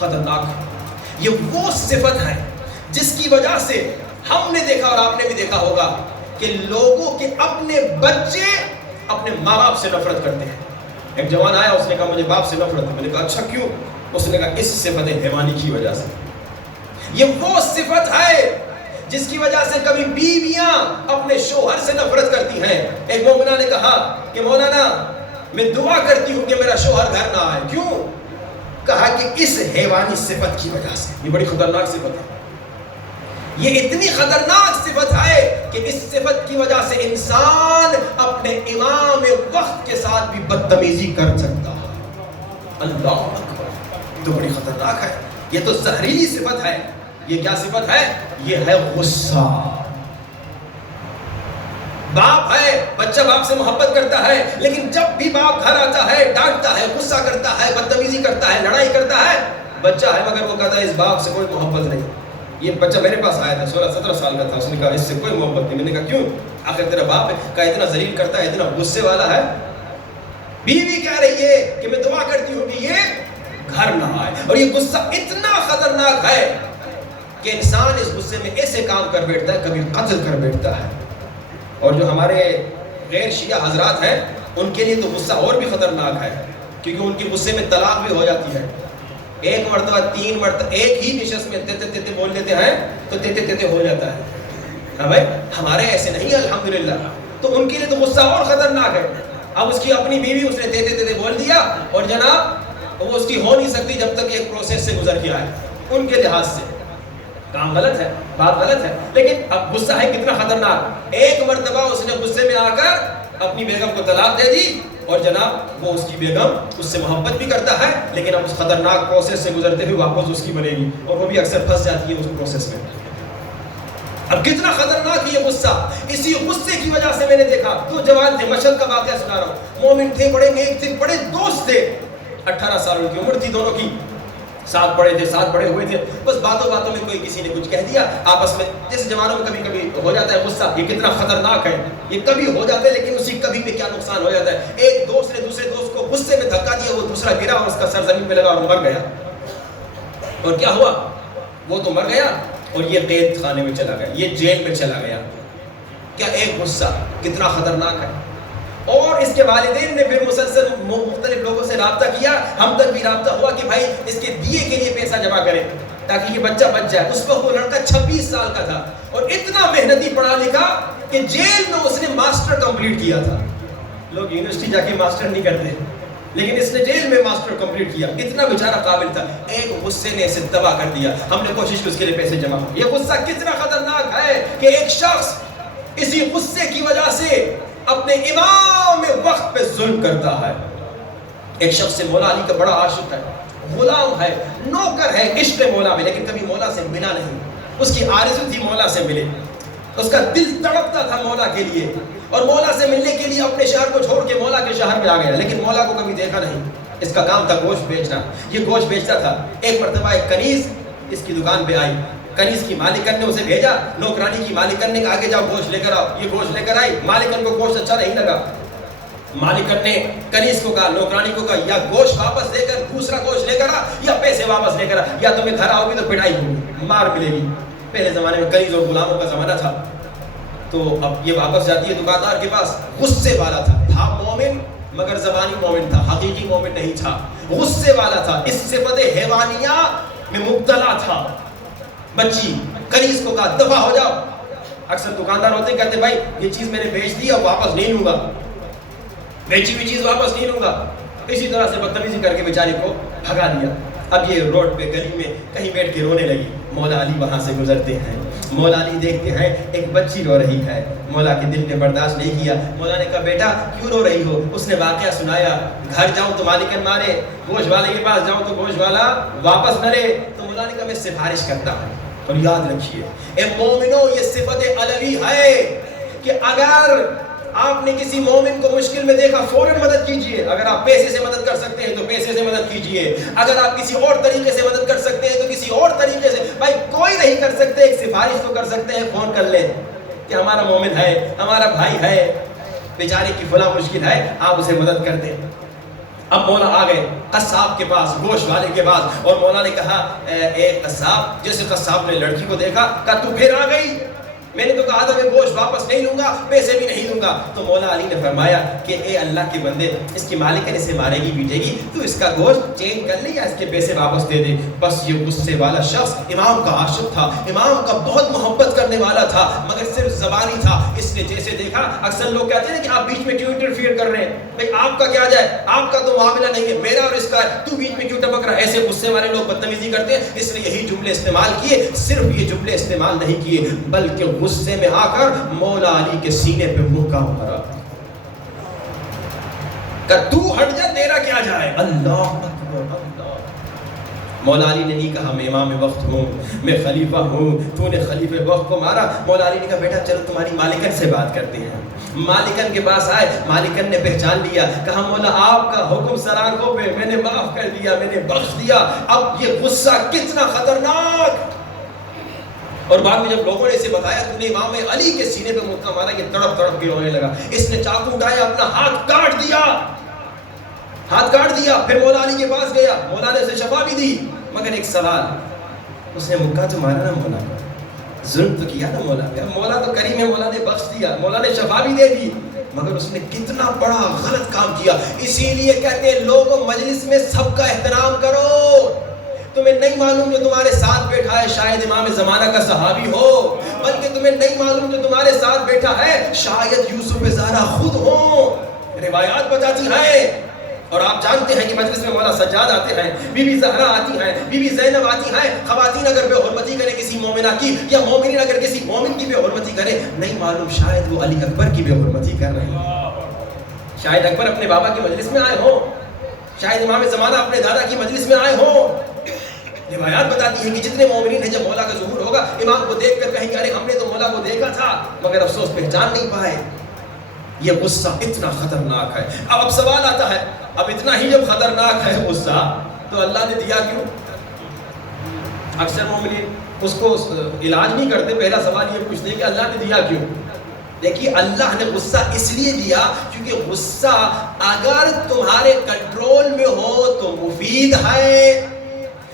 خطرناک، یہ وہ صفت ہے جس کی وجہ سے ہم نے دیکھا اور آپ نے بھی دیکھا ہوگا کہ لوگوں کے اپنے بچے اپنے ماں باپ سے نفرت کرتے ہیں۔ ایک جوان آیا، اس نے کہا مجھے باپ سے نفرت ہے۔ میں نے کہا اچھا کیوں؟ اس نے کہا اس صفت حیوانی کی وجہ سے۔ یہ وہ صفت ہے جس کی وجہ سے کبھی بیویاں اپنے شوہر سے نفرت کرتی ہیں۔ ایک مومنہ نے کہا کہ مولانا میں دعا کرتی ہوں کہ میرا شوہر گھر نہ آئے، کیوں؟ کہا کہ اس حیوانی صفت کی وجہ سے۔ یہ بڑی خطرناک صفت ہے۔ یہ اتنی خطرناک صفت ہے کہ اس صفت کی وجہ سے انسان اپنے امام وقت کے ساتھ بھی بدتمیزی کر سکتا ہے. اللہ اکبر, یہ تو بڑی خطرناک ہے, یہ تو زہریلی صفت ہے. یہ کیا صفت ہے؟ یہ ہے غصہ. باپ ہے, بچہ باپ سے محبت کرتا ہے, لیکن جب بھی باپ گھر آتا ہے ڈانٹتا ہے, غصہ کرتا ہے, بدتمیزی کرتا ہے, لڑائی کرتا ہے. بچہ ہے مگر وہ کہتا ہے اس باپ سے کوئی محبت نہیں. یہ بچہ میرے پاس آیا تھا, 16-17 سال کا تھا. اس نے کہا اس سے کوئی محبت نہیں. میں نے کہا کیوں؟ آخر تیرا باپ ہے. کہا اتنا ذلیل کرتا ہے, اتنا غصے والا ہے. بیوی کہہ رہی ہے کہ میں دعا کرتی ہوں کہ یہ گھر نہ آئے. اور یہ غصہ اتنا خطرناک ہے کہ انسان اس غصے میں ایسے کام کر بیٹھتا ہے, کبھی قتل کر بیٹھتا ہے. اور جو ہمارے غیر شیعہ حضرات ہیں ان کے لیے تو غصہ اور بھی خطرناک ہے, کیونکہ ان کے غصے میں طلاق بھی ہو جاتی ہے. ایک مرتبہ 3 مرتبہ ایک ہی نشست میں تیتے تیتے بول لیتے ہیں تو تیتے تیتے ہو جاتا ہے. ہاں بھائی, ہمارے ایسے نہیں الحمدللہ. تو ان کے لیے تو غصہ اور خطرناک ہے. اب اس کی اپنی بیوی اس نے تیتے تیتے بول دیا اور جناب وہ اس کی ہو نہیں سکتی جب تک ایک پروسیس سے گزر کے آئے. ان کے لحاظ سے کام غلط ہے, بات غلط ہے, لیکن اب غصہ ہے کتنا خطرناک. ایک مرتبہ اس نے غصے میں آ کر اپنی بیگم کو طلاق دے دی اور جناب وہ اس کی بیگم اس سے محبت بھی کرتا ہے, لیکن اب اس خطرناک پروسیس سے گزرتے ہوئے واپس اس کی بنے گی اور وہ بھی اکثر پھنس جاتی ہے اس پروسیس میں. اب کتنا خطرناک ہے یہ غصہ. اسی غصے کی وجہ سے میں نے دیکھا 2 جوان تھے, مشہد کا واقعہ سنا رہا ہوں. مومن تھے, بڑے نیک تھے, بڑے دوست تھے. 18 سال کی عمر تھی دونوں کی, ساتھ پڑھے تھے, ساتھ بڑے ہوئے تھے. بس باتوں باتوں میں کوئی کسی نے کچھ کہہ دیا آپس میں, جیسے زمانوں میں کبھی کبھی ہو جاتا ہے غصہ. یہ کتنا خطرناک ہے, یہ کبھی ہو جاتا ہے لیکن اسی کبھی پہ کیا نقصان ہو جاتا ہے. ایک دوست نے دوسرے دوست کو غصے میں دھکا دیا, وہ دوسرا گرا اور اس کا سر زمین پہ لگا اور مر گیا. اور کیا ہوا؟ وہ تو مر گیا اور یہ قید خانے میں چلا گیا, یہ جیل میں چلا گیا. کیا ایک غصہ کتنا خطرناک ہے. اور اس کے والدین نے پھر مسلسل مختلف لوگوں سے رابطہ کیا, ہم تک بھی رابطہ ہوا کہ بھائی اس کے دیے کے لیے پیسہ جمع کریں تاکہ یہ بچہ بچ جائے. اس وقت وہ لڑکا 26 سال کا تھا اور اتنا محنتی پڑھا لکھا کہ جیل میں اس نے ماسٹر کمپلیٹ کیا تھا. لوگ یونیورسٹی جا کے ماسٹر نہیں کرتے, لیکن اس نے جیل میں ماسٹر کمپلیٹ کیا. اتنا بیچارہ قابل تھا. ایک غصے نے اسے تباہ کر دیا. ہم نے کوشش کی اس کے لیے پیسے جمع. یہ غصہ کتنا خطرناک ہے کہ ایک شخص اسی غصے کی وجہ سے اپنے امام وقت پہ ظلم کرتا ہے. ایک شخص سے مولا علی کا بڑا عاشق ہے, غلام ہے, نوکر ہے, عشق مولا میں, لیکن کبھی مولا سے ملا نہیں. اس کی آرزو تھی مولا سے ملے, اس کا دل تڑپتا تھا مولا کے لیے, اور مولا سے ملنے کے لیے اپنے شہر کو چھوڑ کے مولا کے شہر میں آ گیا, لیکن مولا کو کبھی دیکھا نہیں. اس کا کام تھا گوشت بیچنا. یہ گوشت بیچتا تھا. ایک مرتبہ ایک کنیز اس کی دکان پہ آئی. کنیز کی مالکن نے اسے بھیجا, نوکرانی کی مالکن نے کہا کہ جاؤ گوشت لے کر آؤ. یہ گوشت لے کر آئی. مالکن کو گوشت اچھا نہیں لگا. مالکن نے کنیز کو کہا, نوکرانی کو کہا, یا گوشت واپس لے کر دوسرا گوشت لے کر آ, یا پیسے واپس لے کر آ, یا تمہیں گھر آؤ گی تو پٹائی ہوگی, مار ملے گی. پہلے زمانے میں کنیز اور غلاموں کا زمانہ تھا. تو اب یہ واپس جاتی ہے دکاندار کے پاس. غصے والا تھا مومن, مگر زبانی مومن تھا, حقیقی مومن نہیں تھا. غصے والا تھا, اس صفت حیوانیہ میں مبتلا تھا. بچی کنیز کو کہا دفع ہو جاؤ. اکثر دکاندار ہوتے کہتے بھائی یہ چیز میں نے بیچ دی, اب واپس نہیں لوں گا, بیچی ہوئی چیز واپس نہیں لوں گا. اسی طرح سے بدتمیزی کر کے بیچاری کو بھگا دیا. اب یہ روڈ پہ گلی میں کہیں بیٹھ کے رونے لگی. مولا علی وہاں سے گزرتے ہیں. مولا علی دیکھتے ہیں ایک بچی رو رہی ہے. مولا کے دل نے برداشت نہیں کیا. مولا نے کہا بیٹا کیوں رو رہی ہو؟ اس نے واقعہ سنایا. گھر جاؤں تو مالکن مارے, گوشت والے کے پاس جاؤں تو گوشت والا واپس نہ لے. تو مولا نے کہا میں سفارش کرتا ہوں. اور یاد رکھیے اے مومنوں, یہ صفت علوی ہے کہ اگر آپ نے کسی مومن کو مشکل میں دیکھا فوراً مدد کیجئے. اگر آپ پیسے سے مدد کر سکتے ہیں تو پیسے سے مدد کیجئے. اگر آپ کسی اور طریقے سے مدد کر سکتے ہیں تو کسی اور طریقے سے. بھائی کوئی نہیں کر سکتے, ایک سفارش تو کر سکتے ہیں, فون کر لیں کہ ہمارا مومن ہے, ہمارا بھائی ہے, بیچارے کی فلاں مشکل ہے, آپ اسے مدد کر دیں. اب مولا آ گئے قصاب کے پاس, گوشت والے کے پاس, اور مولا نے کہا اے قصاب. جیسے قصاب نے لڑکی کو دیکھا کہا تو پھر آ گئی, میں نے تو کہا تھا میں گوشت واپس نہیں لوں گا, پیسے بھی نہیں لوں گا. تو مولا علی نے فرمایا کہ اے اللہ کے بندے, اس کی مالکن اسے مارے گی پیٹے گی, تو اس کا گوشت چینج کر لے یا اس کے پیسے واپس دے دے. بس یہ غصے والا شخص امام کا عاشق تھا, امام کا بہت محبت کرنے والا تھا, مگر صرف زبانی تھا. اس نے جیسے دیکھا, اکثر لوگ کہتے ہیں کہ آپ بیچ میں کیوں انٹرفیئر کر رہے ہیں, بھائی آپ کا کیا جائے, آپ کا تو معاملہ نہیں ہے, میرا اور اس کا رہا ہے, تو بیچ میں کیوں ٹپک رہا ہے. ایسے غصے والے لوگ بدتمیزی کرتے ہیں, اس لیے یہی جملے استعمال کیے. صرف یہ جملے استعمال نہیں کیے بلکہ غصے میں آ کر مولا علی کے سینے پہ مکہ مارا کہ تو ہٹ جا, تیرا کیا جائے. اللہ اکبر اللہ. مولا علی نے نہیں کہا میں امام وقت ہوں, میں خلیفہ ہوں, تو نے خلیفہ وقت کو مارا. مولا علی نے کہا بیٹا چلو تمہاری مالکن سے بات کرتے ہیں. مالکن کے پاس آئے, مالکن نے پہچان لیا, کہا مولا آپ کا حکم سلاخوں پہ, میں نے معاف کر دیا, میں نے بخش دیا. اب یہ غصہ کتنا خطرناک. اور بعد میں جب لوگوں نے اسے بتایا تو نے امام علی کے سینے پہ مکہ مارا, یہ تڑپ تڑپ کے رونے لگا. اس نے چاقو اٹھایا, اپنا ہاتھ کاٹ دیا, ہاتھ کاٹ دیا. پھر مولا علی کے پاس گیا, مولا نے اسے شفا بھی دی. مگر ایک سوال, اس نے مکہ تو مارا نا, مولا ظلم تو کیا نا مولا پہ. مولا تو کریم ہے, مولا نے بخش دیا, مولا نے شفا بھی دے دی, مگر اس نے کتنا بڑا غلط کام کیا. اسی لیے کہتے ہیں لوگوں مجلس میں سب کا احترام کرو. تمہیں نہیں معلوم جو تمہارے ساتھ بیٹھا ہے شاید امام زمانہ کا صحابی ہو, بلکہ تمہیں نہیں معلوم جو تمہارے ساتھ بیٹھا ہے شاید یوسف زہرا خود ہو. روایات بتاتی ہیں, اور آپ جانتے ہیں کہ مجلس میں مولا سجاد آتے ہیں, بی بی زہرا آتی ہیں, بی بی زینب آتی ہیں. خواتین اگر بے حرمتی کرے کسی مومنہ کی, یا مومنین اگر کسی مومن کی بے حرمتی کرے, نہیں معلوم شاید وہ علی اکبر کی بے حرمتی کر رہی ہیں. شاید اکبر اپنے بابا کی مجلس میں آئے ہوں, شاید امام زمانہ اپنے دادا کی مجلس میں آئے ہوں. روایات بتاتی ہیں کہ جتنے مومنین ہیں جب مولا کا ظہور ہوگا امام کو دیکھ کر کہیں گے ارے ہم نے تو مولا کو دیکھا تھا, مگر افسوس پہچان نہیں پائے. یہ غصہ اتنا خطرناک ہے. اب سوال آتا ہے, اب اتنا ہی جب خطرناک ہے غصہ تو اللہ نے دیا کیوں؟ اکثر مومنین اس کو علاج نہیں کرتے, پہلا سوال یہ پوچھتے ہیں کہ اللہ نے دیا کیوں. دیکھیے اللہ نے غصہ اس لیے دیا کیونکہ غصہ اگر تمہارے کنٹرول میں ہو تو مفید ہے,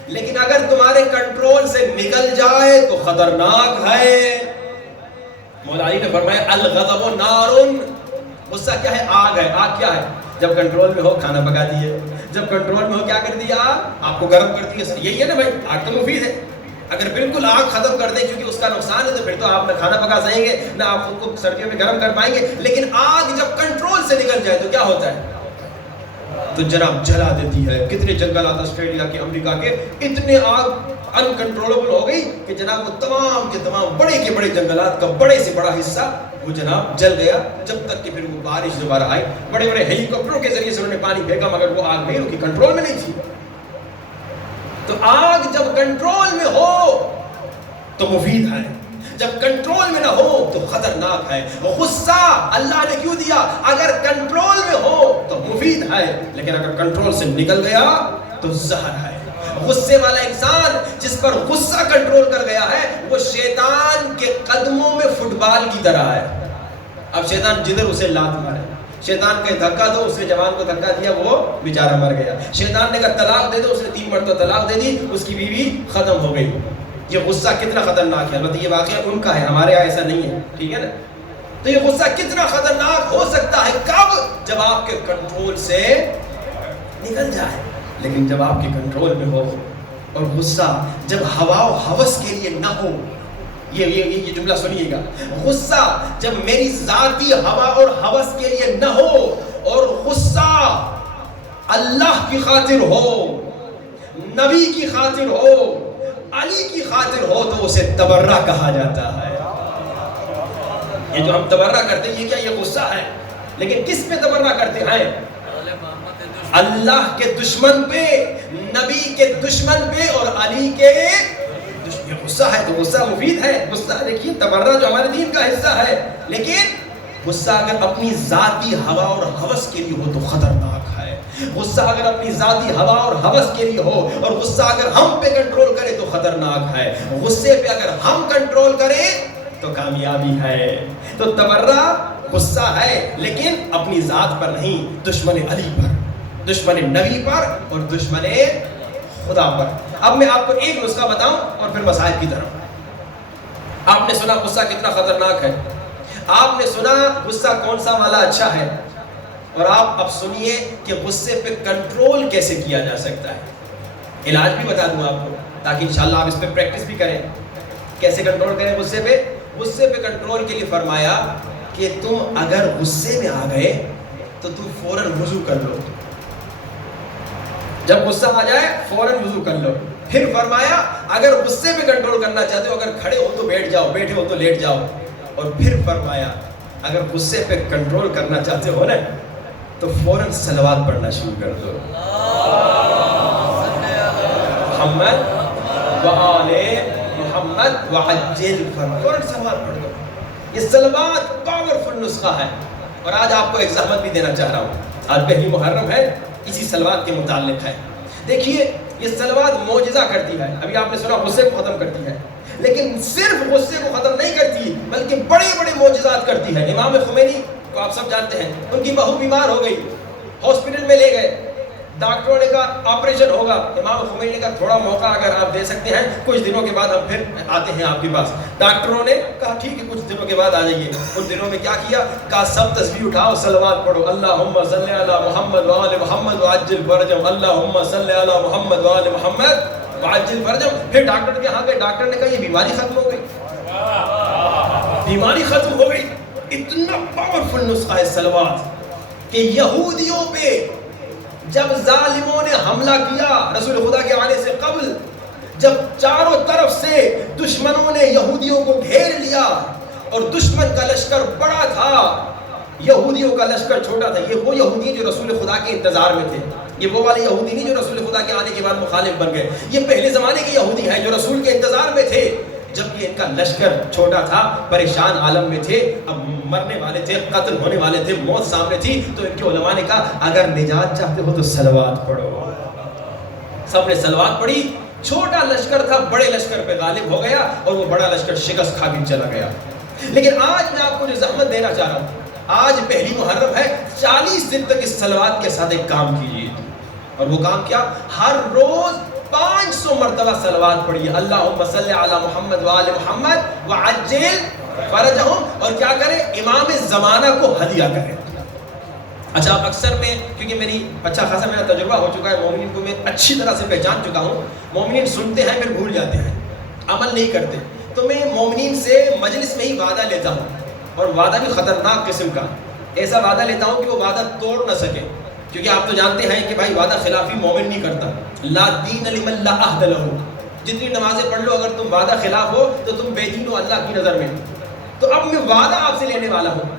لیکن اگر تمہارے کنٹرول سے نکل جائے تو خطرناک ہے. مولا علی نے فرمایا الغضب نار, غصہ کیا ہے؟ آگ ہے. آگ کیا ہے؟ جب کنٹرول میں ہو کھانا پکا دیے, جب کنٹرول میں ہو کیا کر دیا, آپ کو گرم کر دیا. یہی ہے نا بھائی, آگ تو مفید ہے. اگر بالکل آگ ختم کر دیں کیونکہ اس کا نقصان ہے تو پھر تو آپ نہ کھانا پکا سکیں گے, نہ آپ خود کو سردیوں میں گرم کر پائیں گے. لیکن آگ جب کنٹرول سے نکل جائے تو کیا ہوتا ہے؟ تو جناب جلا دیتی ہے. کتنے جنگلات آسٹریلیا کے, امریکہ کے, اتنے آگ انکنٹرولبل ہو گئی کہ جناب وہ تمام کے تمام بڑے کے بڑے جنگلات کا بڑے سے بڑا حصہ وہ جناب جل گیا. جب تک کہ پھر وہ بارش دوبارہ آئی, بڑے بڑے ہیلی کاپٹروں کے ذریعے سے انہوں نے پانی پھینکا, مگر وہ آگ نہیں رکی, کنٹرول میں نہیں تھی. تو آگ جب کنٹرول میں ہو تو مفید ہے, جب کنٹرول میں نہ ہو تو خطرناک ہے. غصہ اللہ نے کیوں دیا؟ اگر کنٹرول میں ہو تو مفید ہے, لیکن اگر کنٹرول سے نکل گیا تو زہر ہے. غصے والا انسان جس پر غصہ کنٹرول کر گیا ہے وہ شیطان کے قدموں میں فٹ بال کی طرح ہے. اب شیطان جدھر اسے لات مارے, شیطان کا دھکا دو, اس نے جوان کو دھکا دیا, وہ بیچارہ مر گیا. شیطان نے کہا طلاق دے دو, اس نے 3 مرتبہ طلاق دے دی, اس کی بیوی ختم ہو گئی. یہ غصہ کتنا خطرناک ہے. البتہ یہ واقعہ ان کا ہے, ہمارے یہاں ایسا نہیں ہے, ٹھیک ہے نا. تو یہ غصہ کتنا خطرناک ہو سکتا ہے, کب؟ جب آپ کے کنٹرول سے نکل جائے. لیکن جب آپ کے کنٹرول میں ہو, اور غصہ جب ہوا و ہوس کے لیے نہ ہو, یہ جملہ سنیے گا, غصہ جب میری ذاتی ہوا اور ہوس کے لیے نہ ہو, اور غصہ اللہ کی خاطر ہو, نبی کی خاطر ہو, علی کی خاطر ہو, تو اسے تبرہ کہا جاتا ہے. یہ جو ہم تبرہ کرتے ہیں, یہ کیا؟ یہ غصہ ہے. لیکن کس پہ تبرہ کرتے ہیں؟ اللہ کے دشمن پہ, نبی کے دشمن پہ, اور علی کے دشمن. یہ غصہ ہے تو غصہ مفید ہے. غصہ دیکھیے تبرہ جو ہمارے دین کا حصہ ہے, لیکن غصہ اگر اپنی ذاتی ہوا اور ہوس کے لیے ہو تو خطرناک ہے. غصہ اگر اپنی ذاتی ہوا اور ہوس کے لیے ہو, اور غصہ اگر ہم پہ کنٹرول کرے تو خطرناک ہے. غصے پہ اگر ہم کنٹرول کریں تو کامیابی ہے. تو تبرہ غصہ ہے, لیکن اپنی ذات پر نہیں, دشمن علی پر, دشمن نبی پر, اور دشمن خدا پر. اب میں آپ کو ایک نسخہ بتاؤں اور پھر مسائل کی طرف. آپ نے سنا غصہ کتنا خطرناک ہے, آپ نے سنا غصہ کون سا والا اچھا ہے, اور آپ اب سنیے کہ غصے پہ کنٹرول کیسے کیا جا سکتا ہے. علاج بھی بتا دوں آپ کو تاکہ انشاءاللہ آپ اس پہ پریکٹس بھی کریں. کیسے کنٹرول کریں غصے پہ؟ غصے پہ کنٹرول کے لیے فرمایا کہ تم اگر غصے میں آ گئے تو تم فوراً وضو کر لو. جب غصہ آ جائے فوراً وضو کر لو. پھر فرمایا اگر غصے پہ کنٹرول کرنا چاہتے ہو، اگر کھڑے ہو تو بیٹھ جاؤ، بیٹھے ہو تو لیٹ جاؤ. اور پھر فرمایا اگر غصے پہ کنٹرول کرنا چاہتے ہو نا تو فوراً صلوات پڑھنا شروع کر دو. محمد و آل محمد وعجل، فوراً صلوات پڑھ دو. یہ صلوات پاورفل نسخہ ہے. اور آج آپ کو ایک زحمت بھی دینا چاہ رہا ہوں. آج پہلی محرم ہے، اسی صلوات کے متعلق ہے. دیکھیے یہ صلوات معجزہ کرتی ہے. ابھی آپ نے سنا غصے کو ختم کرتی ہے، لیکن صرف غصے کو ختم نہیں کرتی بلکہ بڑے بڑے معجزات کرتی ہے. امام خمینی کو آپ سب جانتے ہیں، ان کی بہو بیمار ہو گئی، ہاسپٹل میں لے گئے، ڈاکٹروں نے کہا آپریشن ہوگا. امام خمینی نے کہا تھوڑا موقع اگر آپ دے سکتے ہیں، کچھ دنوں کے بعد ہم پھر آتے ہیں آپ کے پاس. ڈاکٹروں نے کہا ٹھیک ہے کچھ دنوں کے بعد آ جائیے. ان دنوں میں کیا کیا؟ کہا سب تسبیح اٹھاؤ، صلوات پڑھو، اللہم صلی علی محمد وآل محمد وعجل فرجہم، اللہم صلی علی محمد وآل محمد وعجل فرجہم. پھر ڈاکٹر کے ہاں گئے، ڈاکٹر نے کہا یہ بیماری ختم ہو گئی، بیماری ختم ہو گئی. اتنا پاورفل نسخہ ہے صلوات کہ یہودیوں پہ جب ظالموں نے حملہ کیا رسول خدا کے آنے سے قبل، جب چاروں طرف سے دشمنوں نے یہودیوں کو گھیر لیا اور دشمن کا لشکر بڑا تھا، یہودیوں کا لشکر چھوٹا تھا. یہ وہ یہودی جو رسول خدا کے انتظار میں تھے، یہ وہ والے یہودی نہیں جو رسول خدا کے آنے کے بعد مخالف بن گئے. یہ پہلے زمانے کے یہودی ہیں جو رسول کے انتظار میں تھے. جب یہ ان کا لشکر چھوٹا تھا، پریشان عالم میں تھے، اب مرنے والے تھے، قتل ہونے والے تھے، موت سامنے تھی، تو ان کے علماء نے کہا اگر نجات چاہتے ہو تو صلوات پڑھو. سب نے صلوات پڑھی. چھوٹا لشکر تھا بڑے لشکر پہ غالب ہو گیا اور وہ بڑا لشکر شکست کھا کے چلا گیا. لیکن آج میں آپ کو جو زحمت دینا چاہ رہا ہوں، آج پہلی محرم ہے، 40 دن تک اس صلوات کے ساتھ ایک کام کیجیے. اور وہ کام کیا؟ ہر روز 500 مرتبہ صلوات پڑھیے، اللہم صلی علی محمد وآل محمد وعجل فرجہم. اور کیا کریں؟ امام زمانہ کو ہدیہ کریں. اچھا اب اکثر میں، کیونکہ میری اچھا خاصا میرا تجربہ ہو چکا ہے، مومنین کو میں اچھی طرح سے پہچان چکا ہوں. مومنین سنتے ہیں پھر بھول جاتے ہیں، عمل نہیں کرتے. تو میں مومنین سے مجلس میں ہی وعدہ لیتا ہوں، اور وعدہ بھی خطرناک قسم کا. ایسا وعدہ لیتا ہوں کہ وہ وعدہ توڑ نہ سکے، کیونکہ آپ تو جانتے ہیں کہ بھائی وعدہ خلافی مومن نہیں کرتا. لا دین لمن لا عہد لہ. جتنی نمازیں پڑھ لو اگر تم وعدہ خلاف ہو تو تم بے دین ہو اللہ کی نظر میں. تو اب میں وعدہ آپ سے لینے والا ہوں.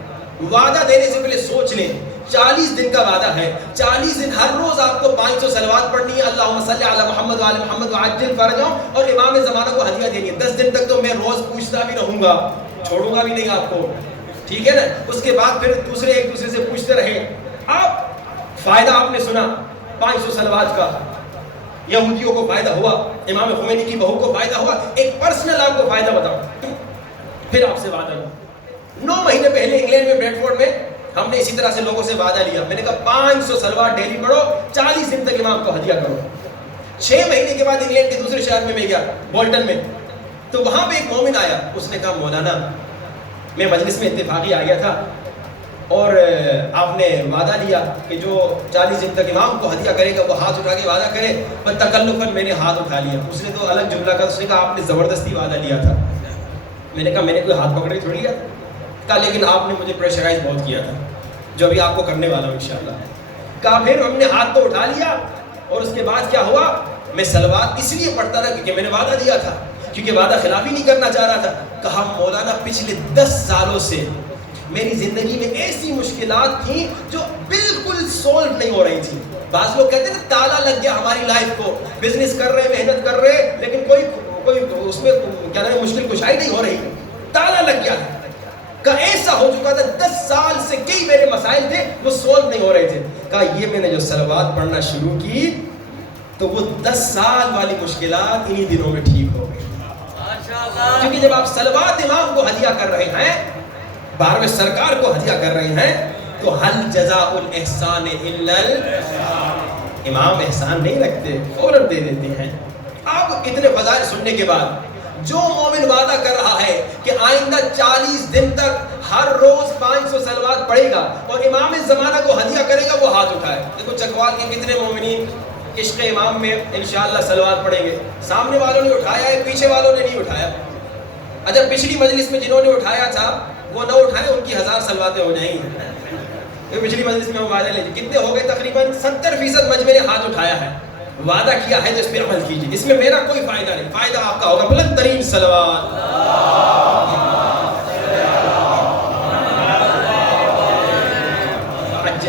وعدہ دینے سے پہلے سوچ لیں، 40 دن کا وعدہ ہے. 40 دن ہر روز آپ کو 500 صلوات پڑھنی ہے، اللہم صلی علی محمد وآل محمد وعجل فرجہم، اور امام زمانہ کو ہدیہ دینی ہے. 10 دن تک تو میں روز پوچھتا بھی رہوں گا، چھوڑوں گا بھی نہیں آپ کو، ٹھیک ہے نا. اس کے بعد پھر دوسرے ایک دوسرے سے پوچھتے رہے. آپ فائدہ آپ نے سنا 500 صلوات کا، یہودیوں کو فائدہ ہوا، امام خمینی کی بہو کو فائدہ ہوا. ایک پرسنل آپ کو فائدہ بتاؤں، پھر آپ سے وعدہ ہوا. 9 مہینے پہلے انگلینڈ میں بریڈ فورڈ میں ہم نے اسی طرح سے لوگوں سے وعدہ لیا. میں نے کہا 500 صلوات ڈیلی پڑھو، 40 دن تک امام کو ہدیہ کرو. 6 مہینے کے بعد انگلینڈ کے دوسرے شہر میں گیا، بولٹن میں. تو وہاں پہ ایک مومن آیا، اس نے کہا مولانا میں مجلس میں اتفاقی آ گیا تھا اور آپ نے وعدہ لیا کہ جو 40 دن تک امام کو ہدیہ کرے گا وہ ہاتھ اٹھا کے وعدہ کرے، پر تکلفاً میں نے ہاتھ اٹھا لیا. اس نے تو الگ جملہ کہا، اس نے کہا آپ نے زبردستی وعدہ لیا تھا. میں نے کہا میں نے کوئی ہاتھ پکڑ کے تھوڑی لیا. کہا لیکن آپ نے مجھے پریشرائز بہت کیا تھا، جو ابھی آپ کو کرنے والا ہوں انشاءاللہ. کہا پھر ہم نے ہاتھ تو اٹھا لیا، اور اس کے بعد کیا ہوا؟ میں صلوات اس لیے پڑھتا رہا کیونکہ میں نے وعدہ دیا تھا، کیونکہ وعدہ خلافی نہیں کرنا چاہ رہا تھا. کہا مولانا پچھلے 10 سالوں سے میری زندگی میں ایسی مشکلات تھیں جو بالکل سولو نہیں ہو رہی تھیں. بعض لوگ کہتے ہیں نا تالا لگ گیا ہماری لائف کو، بزنس کر رہے، محنت کر رہے، لیکن کوئی اس میں کیا نام ہے مشکل کشائی نہیں ہو رہی، تالا لگ گیا ہے. کہا ایسا ہو چکا تھا 10 سال سے کئی میرے مسائل تھے وہ سولو نہیں ہو رہے تھے. کہا یہ میں نے جو صلوات پڑھنا شروع کی تو وہ 10 سال والی مشکلات انہی دنوں میں ٹھیک ہو گئی. کیونکہ جب آپ صلوات امام کو ہدیہ کر رہے ہیں، 12ویں سرکار کو ہدیہ کر رہے ہیں، تو حل جزاء الاحسان الا الاحسان. امام احسان نہیں رکھتے، فوراً دے دیتے ہیں. آپ اتنے فضائل سننے کے بعد جو مومن وعدہ کر رہا ہے کہ آئندہ 40 دن تک ہر روز 500 صلوات پڑھے گا اور امام زمانہ کو ہدیہ کرے گا، وہ ہاتھ اٹھائے. دیکھو چکوال کے کتنے مومنین عشق امام میں انشاءاللہ صلوات پڑھیں گے. سامنے والوں نے اٹھایا ہے، پیچھے والوں نے نہیں اٹھایا. اچھا پچھلی مجلس میں جنہوں نے اٹھایا تھا وہ نہ اٹھائیں، ان کی 1000 صلواتیں ہو جائیں گی. پچھلی مجلس میں ہم وعدہ لے کتنے ہو گئے؟ تقریباً 70% مجمع نے ہاتھ اٹھایا ہے. وعدہ کیا ہے تو اس پہ عمل کیجیے، اس میں میرا کوئی فائدہ نہیں، فائدہ آپ کا ہوگا۔ بلند ترین صلوات۔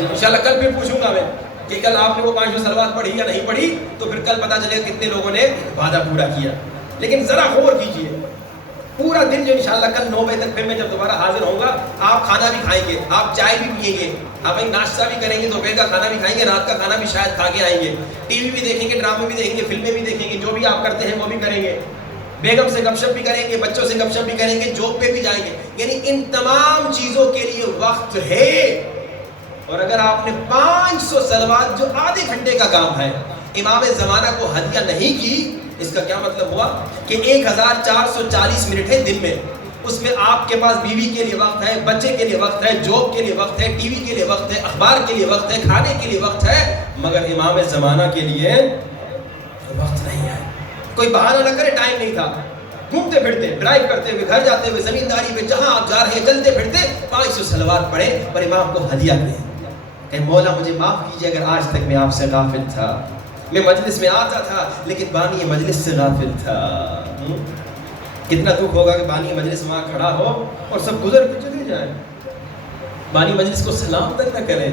انشاءاللہ کل پھر پوچھوں گا میں کہ کل آپ نے وہ 500 صلوات پڑھی یا نہیں پڑھی، تو پھر کل پتہ چلے گا کتنے لوگوں نے وعدہ پورا کیا۔ لیکن ذرا غور کیجیے، پورا دن جو انشاءاللہ کل 9 بجے تک پھر میں جب دوبارہ حاضر ہوں گا، آپ کھانا بھی کھائیں گے، آپ چائے بھی پئیں گے، آپ ایک ناشتہ بھی کریں گے، دوپہر کا کھانا بھی کھائیں گے، رات کا کھانا بھی شاید کھا کے آئیں گے، ٹی وی بھی دیکھیں گے، ڈرامے بھی دیکھیں گے، فلمیں بھی دیکھیں گے، جو بھی آپ کرتے ہیں وہ بھی کریں گے، بیگم سے گپ شپ بھی کریں گے، بچوں سے گپ شپ بھی کریں گے، جاب پہ بھی جائیں گے، یعنی ان تمام چیزوں کے لیے وقت ہے۔ اور اگر آپ نے 500 صلوات جو آدھے گھنٹے کا کام ہے امام زمانہ کو ہدیہ نہیں کی، اس کا کیا مطلب ہوا کہ 1440 منٹ ہے دن میں، اس میں آپ کے پاس بیوی کے لیے وقت ہے، بچے کے لیے وقت ہے، جاب کے لیے وقت ہے، ٹی وی کے لیے وقت ہے، اخبار کے لیے وقت ہے، کھانے کے لیے وقت ہے، مگر امام زمانہ کے لیے وقت نہیں ہے۔ کوئی بہانہ نہ کرے ٹائم نہیں تھا، گھومتے پھرتے، ڈرائیو کرتے ہوئے، گھر جاتے ہوئے، زمینداری پہ جہاں آپ جا رہے ہیں، چلتے پھرتے 500 صلوات پڑھیں اور امام کو ہدیہ دیں کہ مولا مجھے معاف کیجیے اگر آج تک میں آپ سے غافل تھا، میں مجلس میں آتا تھا لیکن بانی مجلس سے غافل تھا۔ کتنا دکھ ہوگا کہ بانی مجلس وہاں کھڑا ہو اور سب گزر کے چلے جائیں، بانی مجلس کو سلام تک نہ کریں۔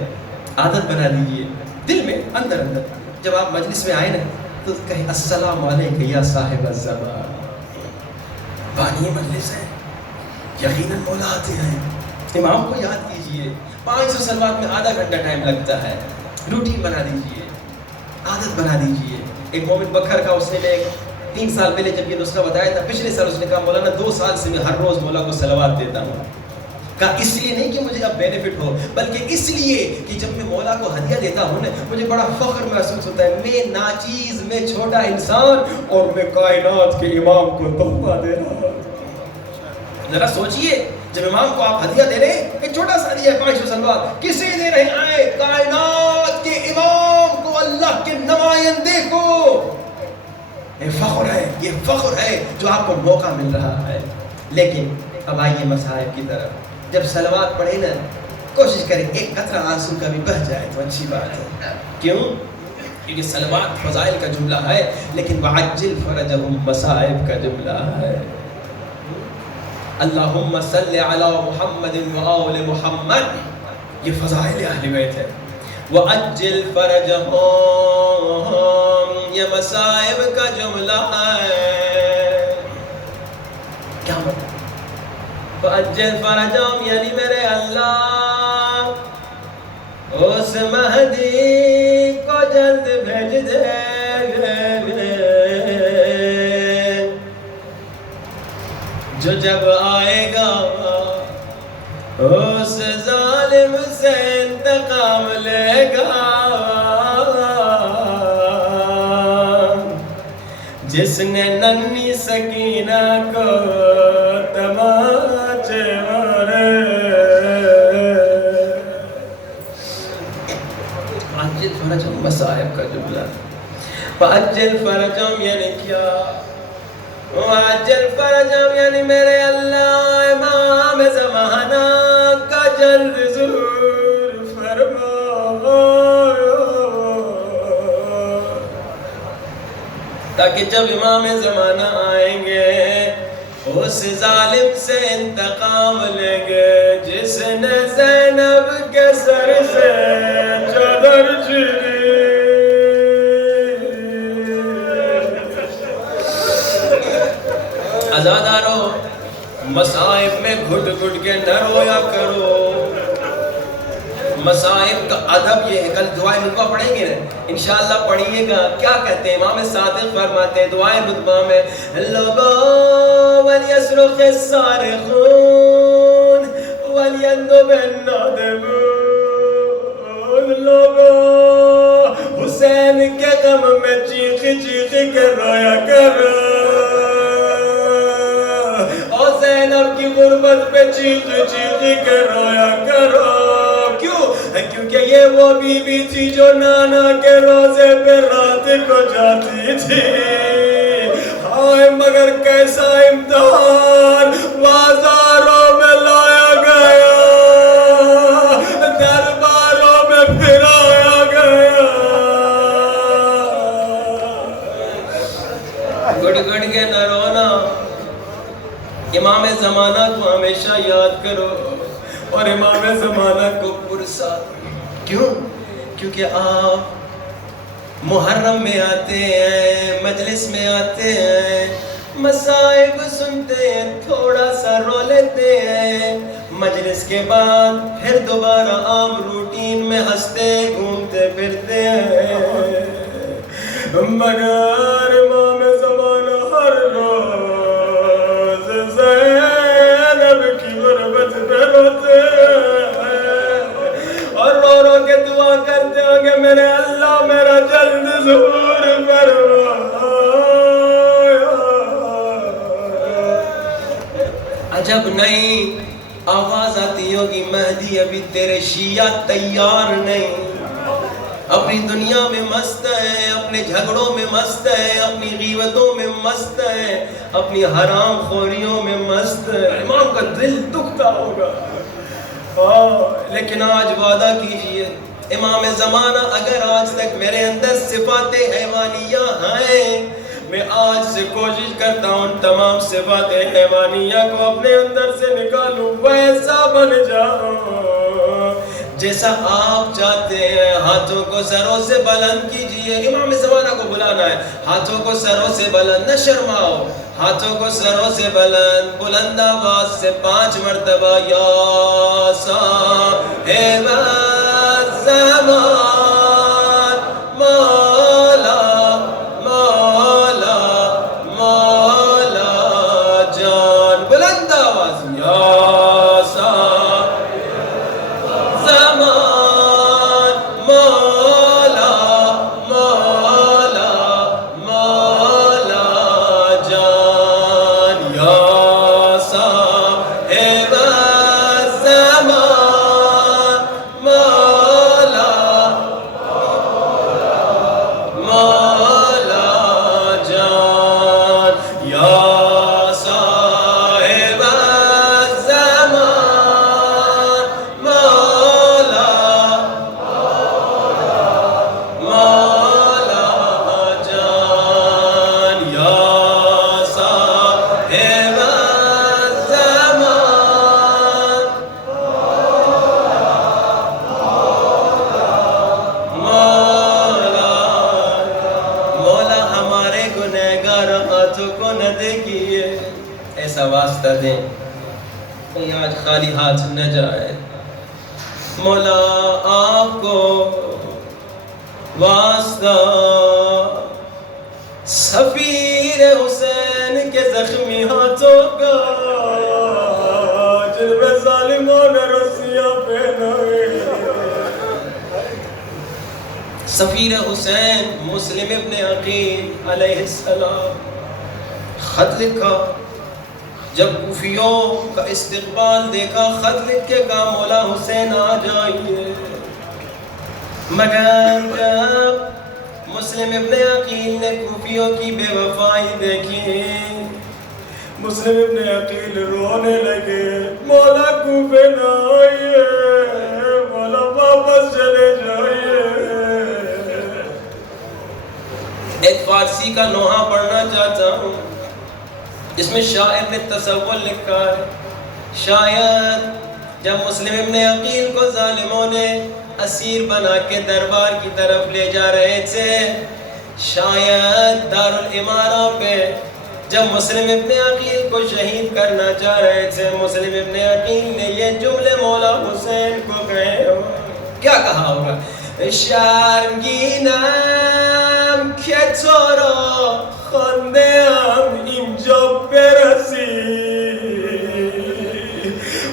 عادت بنا لیجیے دل میں، اندر اندر جب آپ مجلس میں آئے نا تو کہیں السلام علیکم یا صاحب الزمان۔ بانی مجلس ہے، یقیناً مولا آتے ہیں، امام کو یاد کیجیے۔ 500 صلوات میں آدھا گھنٹہ ٹائم لگتا ہے، روٹین بنا دیجیے، عادت بنا دیجیے۔ ایک مومن بکھر کا، اس نے میں 3 سال پہلے جب یہ نسخہ بتایا تھا، پچھلے سال اس نے کہا مولانا 2 سال سے میں ہر روز مولا کو صلوات دیتا ہوں۔ کہا اس لیے نہیں کہ مجھے اب بینیفٹ ہو، بلکہ اس لیے کہ جب میں مولا کو ہدیہ دیتا ہوں نا مجھے بڑا فخر محسوس ہوتا ہے، میں ناچیز، میں چھوٹا انسان اور میں کائنات کے امام کو تحفہ دے رہا ہوں۔ ذرا سوچئے، جب امام کو آپ ہدیہ دے رہے ہیں، ایک چھوٹا سا ہدیہ ہے 500 صلوات، کسی دے رہے آئے کائنات کے امام کو، اللہ کے نمائندے کو، یہ فخر ہے، یہ فخر ہے جو آپ کو موقع مل رہا ہے۔ لیکن اب آئیے مصائب کی طرف۔ جب صلوات پڑھیں نا کوشش کریں ایک قطرہ آنسو کا بھی بہہ جائے تو اچھی بات ہے۔ کیوں؟ کیونکہ صلوات فضائل کا جملہ ہے، لیکن وعجل فرجہم مصائب کا جملہ ہے۔ اللہم صلی علی محمد و آل محمد، یہ فضائل اہل بیت ہے۔ وعجل فرجہم، یہ مصائب کا جملہ ہے۔ کیا مطلب؟ وعجل فرجہم یعنی میرے اللہ اس مہدی کو جلد بھیج دے، جو جب آئے گا اس ظالم سے انتقام لے گا، جس نے ننھی سکینہ کو تماچے مارے۔ عجل فرجہم مصائب کا جملہ، عجل فرجہم یعنی کیا؟ عجل فرجہم یعنی میرے اللہ امام زمانہ کا جلد ظہور فرما، تاکہ جب امام زمانہ آئیں گے اس ظالم سے انتقام لیں گے جس نے زینب کے سر سے چادر چیری۔ عزادارو، مصائب میں گھٹ گھٹ کے نہ رویا کرو۔ مصائب کا ادب یہ ہے، کل دعائیں ندبہ پڑھیں گے نا انشاءاللہ پڑھیے گا۔ کیا کہتے ہیں امام صادق فرماتے ہیں دعائیں ندبہ میں، لوگوں ولیصرخ الصارخون ولینذب النادبون، لوگوں حسین کے غم میں چیخ چیخ کے رویا کرو، اور زینب کی غربت پہ چیخ چیخ کے رویا کرو۔ کیونکہ یہ وہ بی بی تھی جو نانا کے روزے پہ رات کو جاتی تھی۔ ہائے مگر کیسا امتحان بازاروں میں لایا گیا، درباروں میں پھرایا گیا۔ گھٹ گھٹ کے نہ رونا، امام زمانہ کو ہمیشہ یاد کرو اور امام زمانہ کو پرساد۔ کیوں؟ کیونکہ آپ محرم میں آتے ہیں، مجلس میں آتے ہیں، مصائب سنتے ہیں، تھوڑا سا رو لیتے ہیں، مجلس کے بعد پھر دوبارہ عام روٹین میں ہنستے گھومتے پھرتے ہیں، مگر امام زمانہ ہر روز زینب کی غربت پہ روتے ہیں اور رو رو کے دعا کرتے ہوں کہ میرے اللہ میرا جلد ظہور فرما۔ عجب نہیں، آواز آتی ہوگی مہدی ابھی تیرے شیعہ تیار نہیں، اپنی دنیا میں مست ہے، اپنے جھگڑوں میں مست ہے، اپنی غیبتوں میں مست ہے، اپنی حرام خوریوں میں مست ہے۔ امام کا دل دکھتا ہوگا، لیکن آج وعدہ کیجئے امام زمانہ اگر آج تک میرے اندر صفات حیوانیہ ہیں، میں آج سے کوشش کرتا ہوں تمام صفات حیوانیہ کو اپنے اندر سے نکالوں، ویسا بن جاؤں جیسا آپ چاہتے ہیں۔ ہاتھوں کو سروں سے بلند کیجئے، امام زمانہ کو بلانا ہے، ہاتھوں کو سروں سے بلند، نہ شرماؤ، ہاتھوں کو سروں سے بلند، بلند آواز سے 5 مرتبہ یا صاحب الزمان مولا مولا مولا جان، بلند آواز یا صاحب زمان مولا مولا مولا جان، یا صاحب الزمان مولا مولا جان، یا صاحب الزمان مولا مولا جان، یا صاحب الزمان مولا۔ مولا ہمارے گنہگار ہاتھوں کو نہ دیکھیے، ایسا واسطہ دیں کوئی آج خالی ہاتھ نہ جائے۔ مولا آپ کو واسطہ سفیر حسین کے زخمی ہاتھوں کا، جن میں ظالموں نے رسیاں پہنائے۔ سفیر حسین مسلم ابن عقیل علیہ السلام خط لکھا، جب کوفیوں کا استقبال دیکھا، خط لکھ کے کہا مولا حسین آ جائیے، مگر جب مسلم ابن عقیل نے کوفیوں کی بے وفائی دیکھی، مسلم ابن عقیل رونے لگے، مولا کوفے نہ آئیے، مولا واپس چلے جائیے۔ ایک فارسی کا نوحہ پڑھنا چاہتا ہوں، اس میں شاعر نے تصور لکھا ہے، شاید جب مسلم ابن عقیل کو ظالموں نے اسیر بنا کے دربار کی طرف لے جا رہے تھے، شاید دارالامارہ پہ جب مسلم ابن عقیل کو شہید کرنا چاہ رہے تھے، مسلم ابن عقیل نے یہ جملے مولا حسین کو کہے، کیا کہا ہوگا؟ شرمگینم که تو را خوانده‌ام اینجا برسی،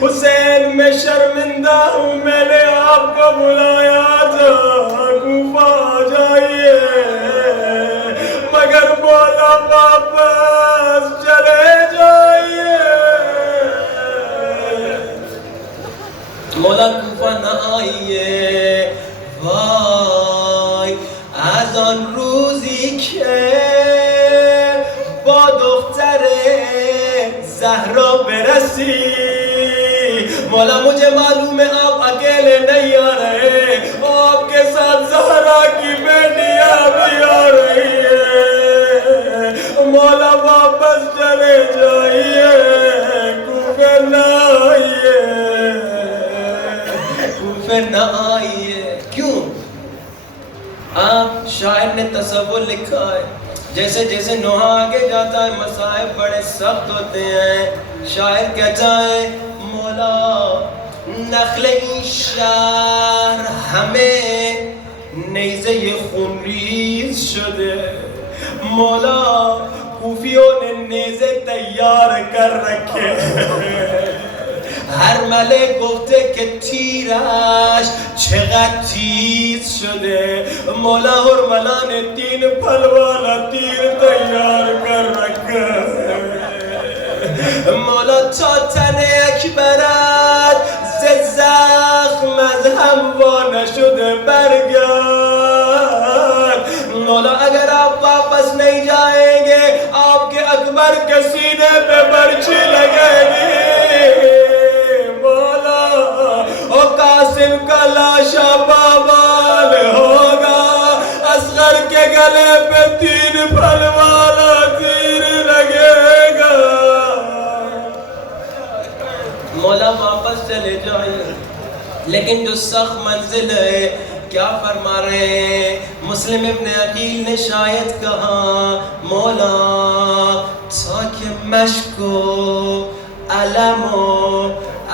حسین میں شرمندہ ہوں، میں نے آپ کو بلایا تھا کوفہ آ جائیے، مگر مولا واپس چلے جائیے۔ مولا کوفہ نہ آئیے، وای از آن روزی که با دختر زهرا برسی، مولا مجھے معلوم ہے آپ اکیلے نہیں آ رہے، آپ کے ساتھ زہرا کی بیٹیاں بھی آ رہی ہے، مولا تصور لکھا ہے. جیسے جیسے نوحہ آگے جاتا ہے مصائب بڑے سخت ہوتے ہیں. شاعر کہتا ہے مولا نخل این شهر همه نیزه خونریز شده. مولا کوفیوں نے نیزه تیار کر رکھے. هر ملک گفته که تیرش چقدر تیز شده. مولا هرملان تین پل والا تیر تیار کر رکھے. مولا تا تن اکبرت ز زخم از هم وا نشده برگرد. مولا اگر آپ واپس نہیں جائیں گے آپ کے اکبر کے سینے پہ برچی لگے گی. مولا او قاسم کا لاشا بابال ہوگا. اصغر کے گلے پہ تین پھل والا تیر لگے گا. مولا واپس چلے جائیں. لیکن جو سخت منزل ہے کیا فرما رہے ہیں؟ مسلم ابن عقیل نے شاید کہا مولا تا که مشک و علم و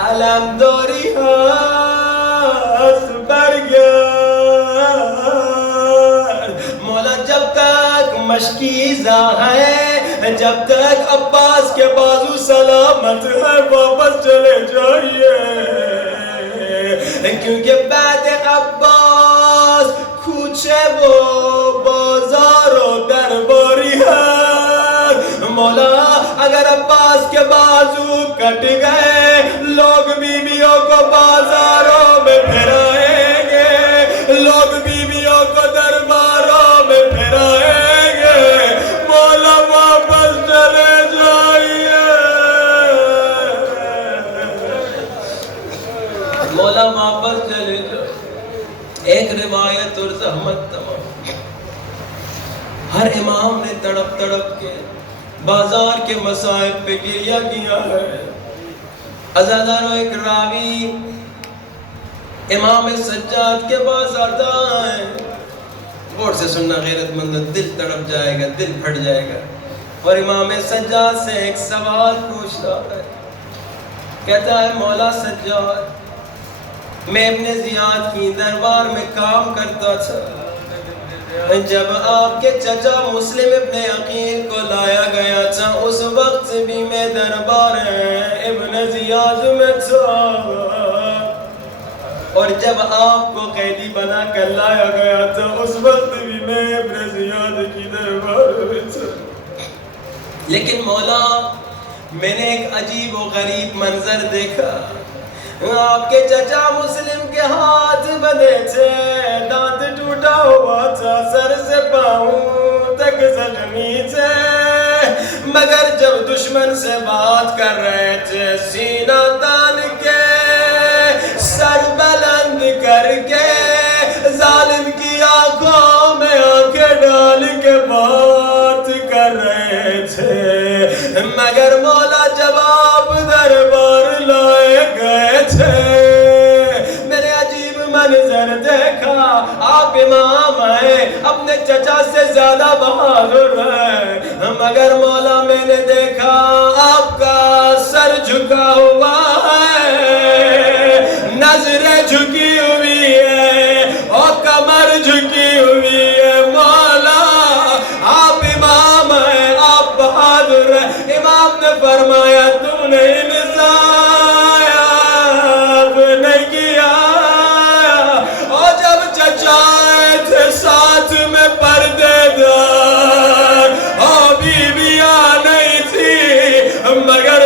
علمداری هست برگرد. مولا جب تک مشکیزہ ہے جب تک عباس کے بازو سلامت ہے واپس چلے جائیے. کیونکہ بعد عباس کوچے و بازار و درباری ہے. مولا اگر عباس کے بازو کٹ گئے لوگ بیویوں کو بازاروں میں پھرائیں گے. لوگ بیویوں کو درباروں میں پھرائیں گے. مولا واپس چلے جائیے. مولا واپس چلے جائیے. ایک روایت اور زحمت تمام. ہر امام نے تڑپ تڑپ کے بازار کے مصائب پہ گریہ کیا ہے. عزاداروں ایک راوی امام سجاد کے پاس آتا ہے. غور سے سننا غیرت مند، دل تڑپ جائے گا، دل پھٹ جائے گا. اور امام سجاد سے ایک سوال پوچھتا ہے. کہتا ہے مولا سجاد میں ابن زیاد کی دربار میں کام کرتا تھا. جب آپ کے چچا مسلم ابن عقیل کو لایا گیا تھا اس وقت بھی میں دربار ابن زیاد میں تھا. اور جب آپ کو قیدی بنا کر لایا گیا تھا اس وقت بھی میں ابن زیاد کی دربار میں تھا. لیکن مولا میں نے ایک عجیب و غریب منظر دیکھا. آپ کے چچا مسلم کے ہاتھ بندھے تھے، دانت ٹوٹا ہوا تھا، سر سے پاؤں تک زخمی تھے. مگر جب دشمن سے بات کر رہے تھے سینہ تان کے سر بلند کر کے ظالم کی آنکھوں میں آنکھیں ڈال کے بات کر رہے تھے. مگر مولا جب آپ دربار لائے گئے تھے میں نے عجیب منظر دیکھا. آپ امام ہیں، اپنے چچا سے زیادہ بہادر ہیں. مگر مولا میں نے دیکھا آپ کا سر جھکا ہوا ہے، نظریں جھکی ہوئی ہے اور کمر جھکی ہوئی ہے. مولا آپ امام ہیں، آپ بہادر ہیں. امام نے فرمایا تم نے انصاف نہیں کیا. اور جب چچا آئے تھے ساتھ میں پردے دار اور بیویاں نہیں تھی مگر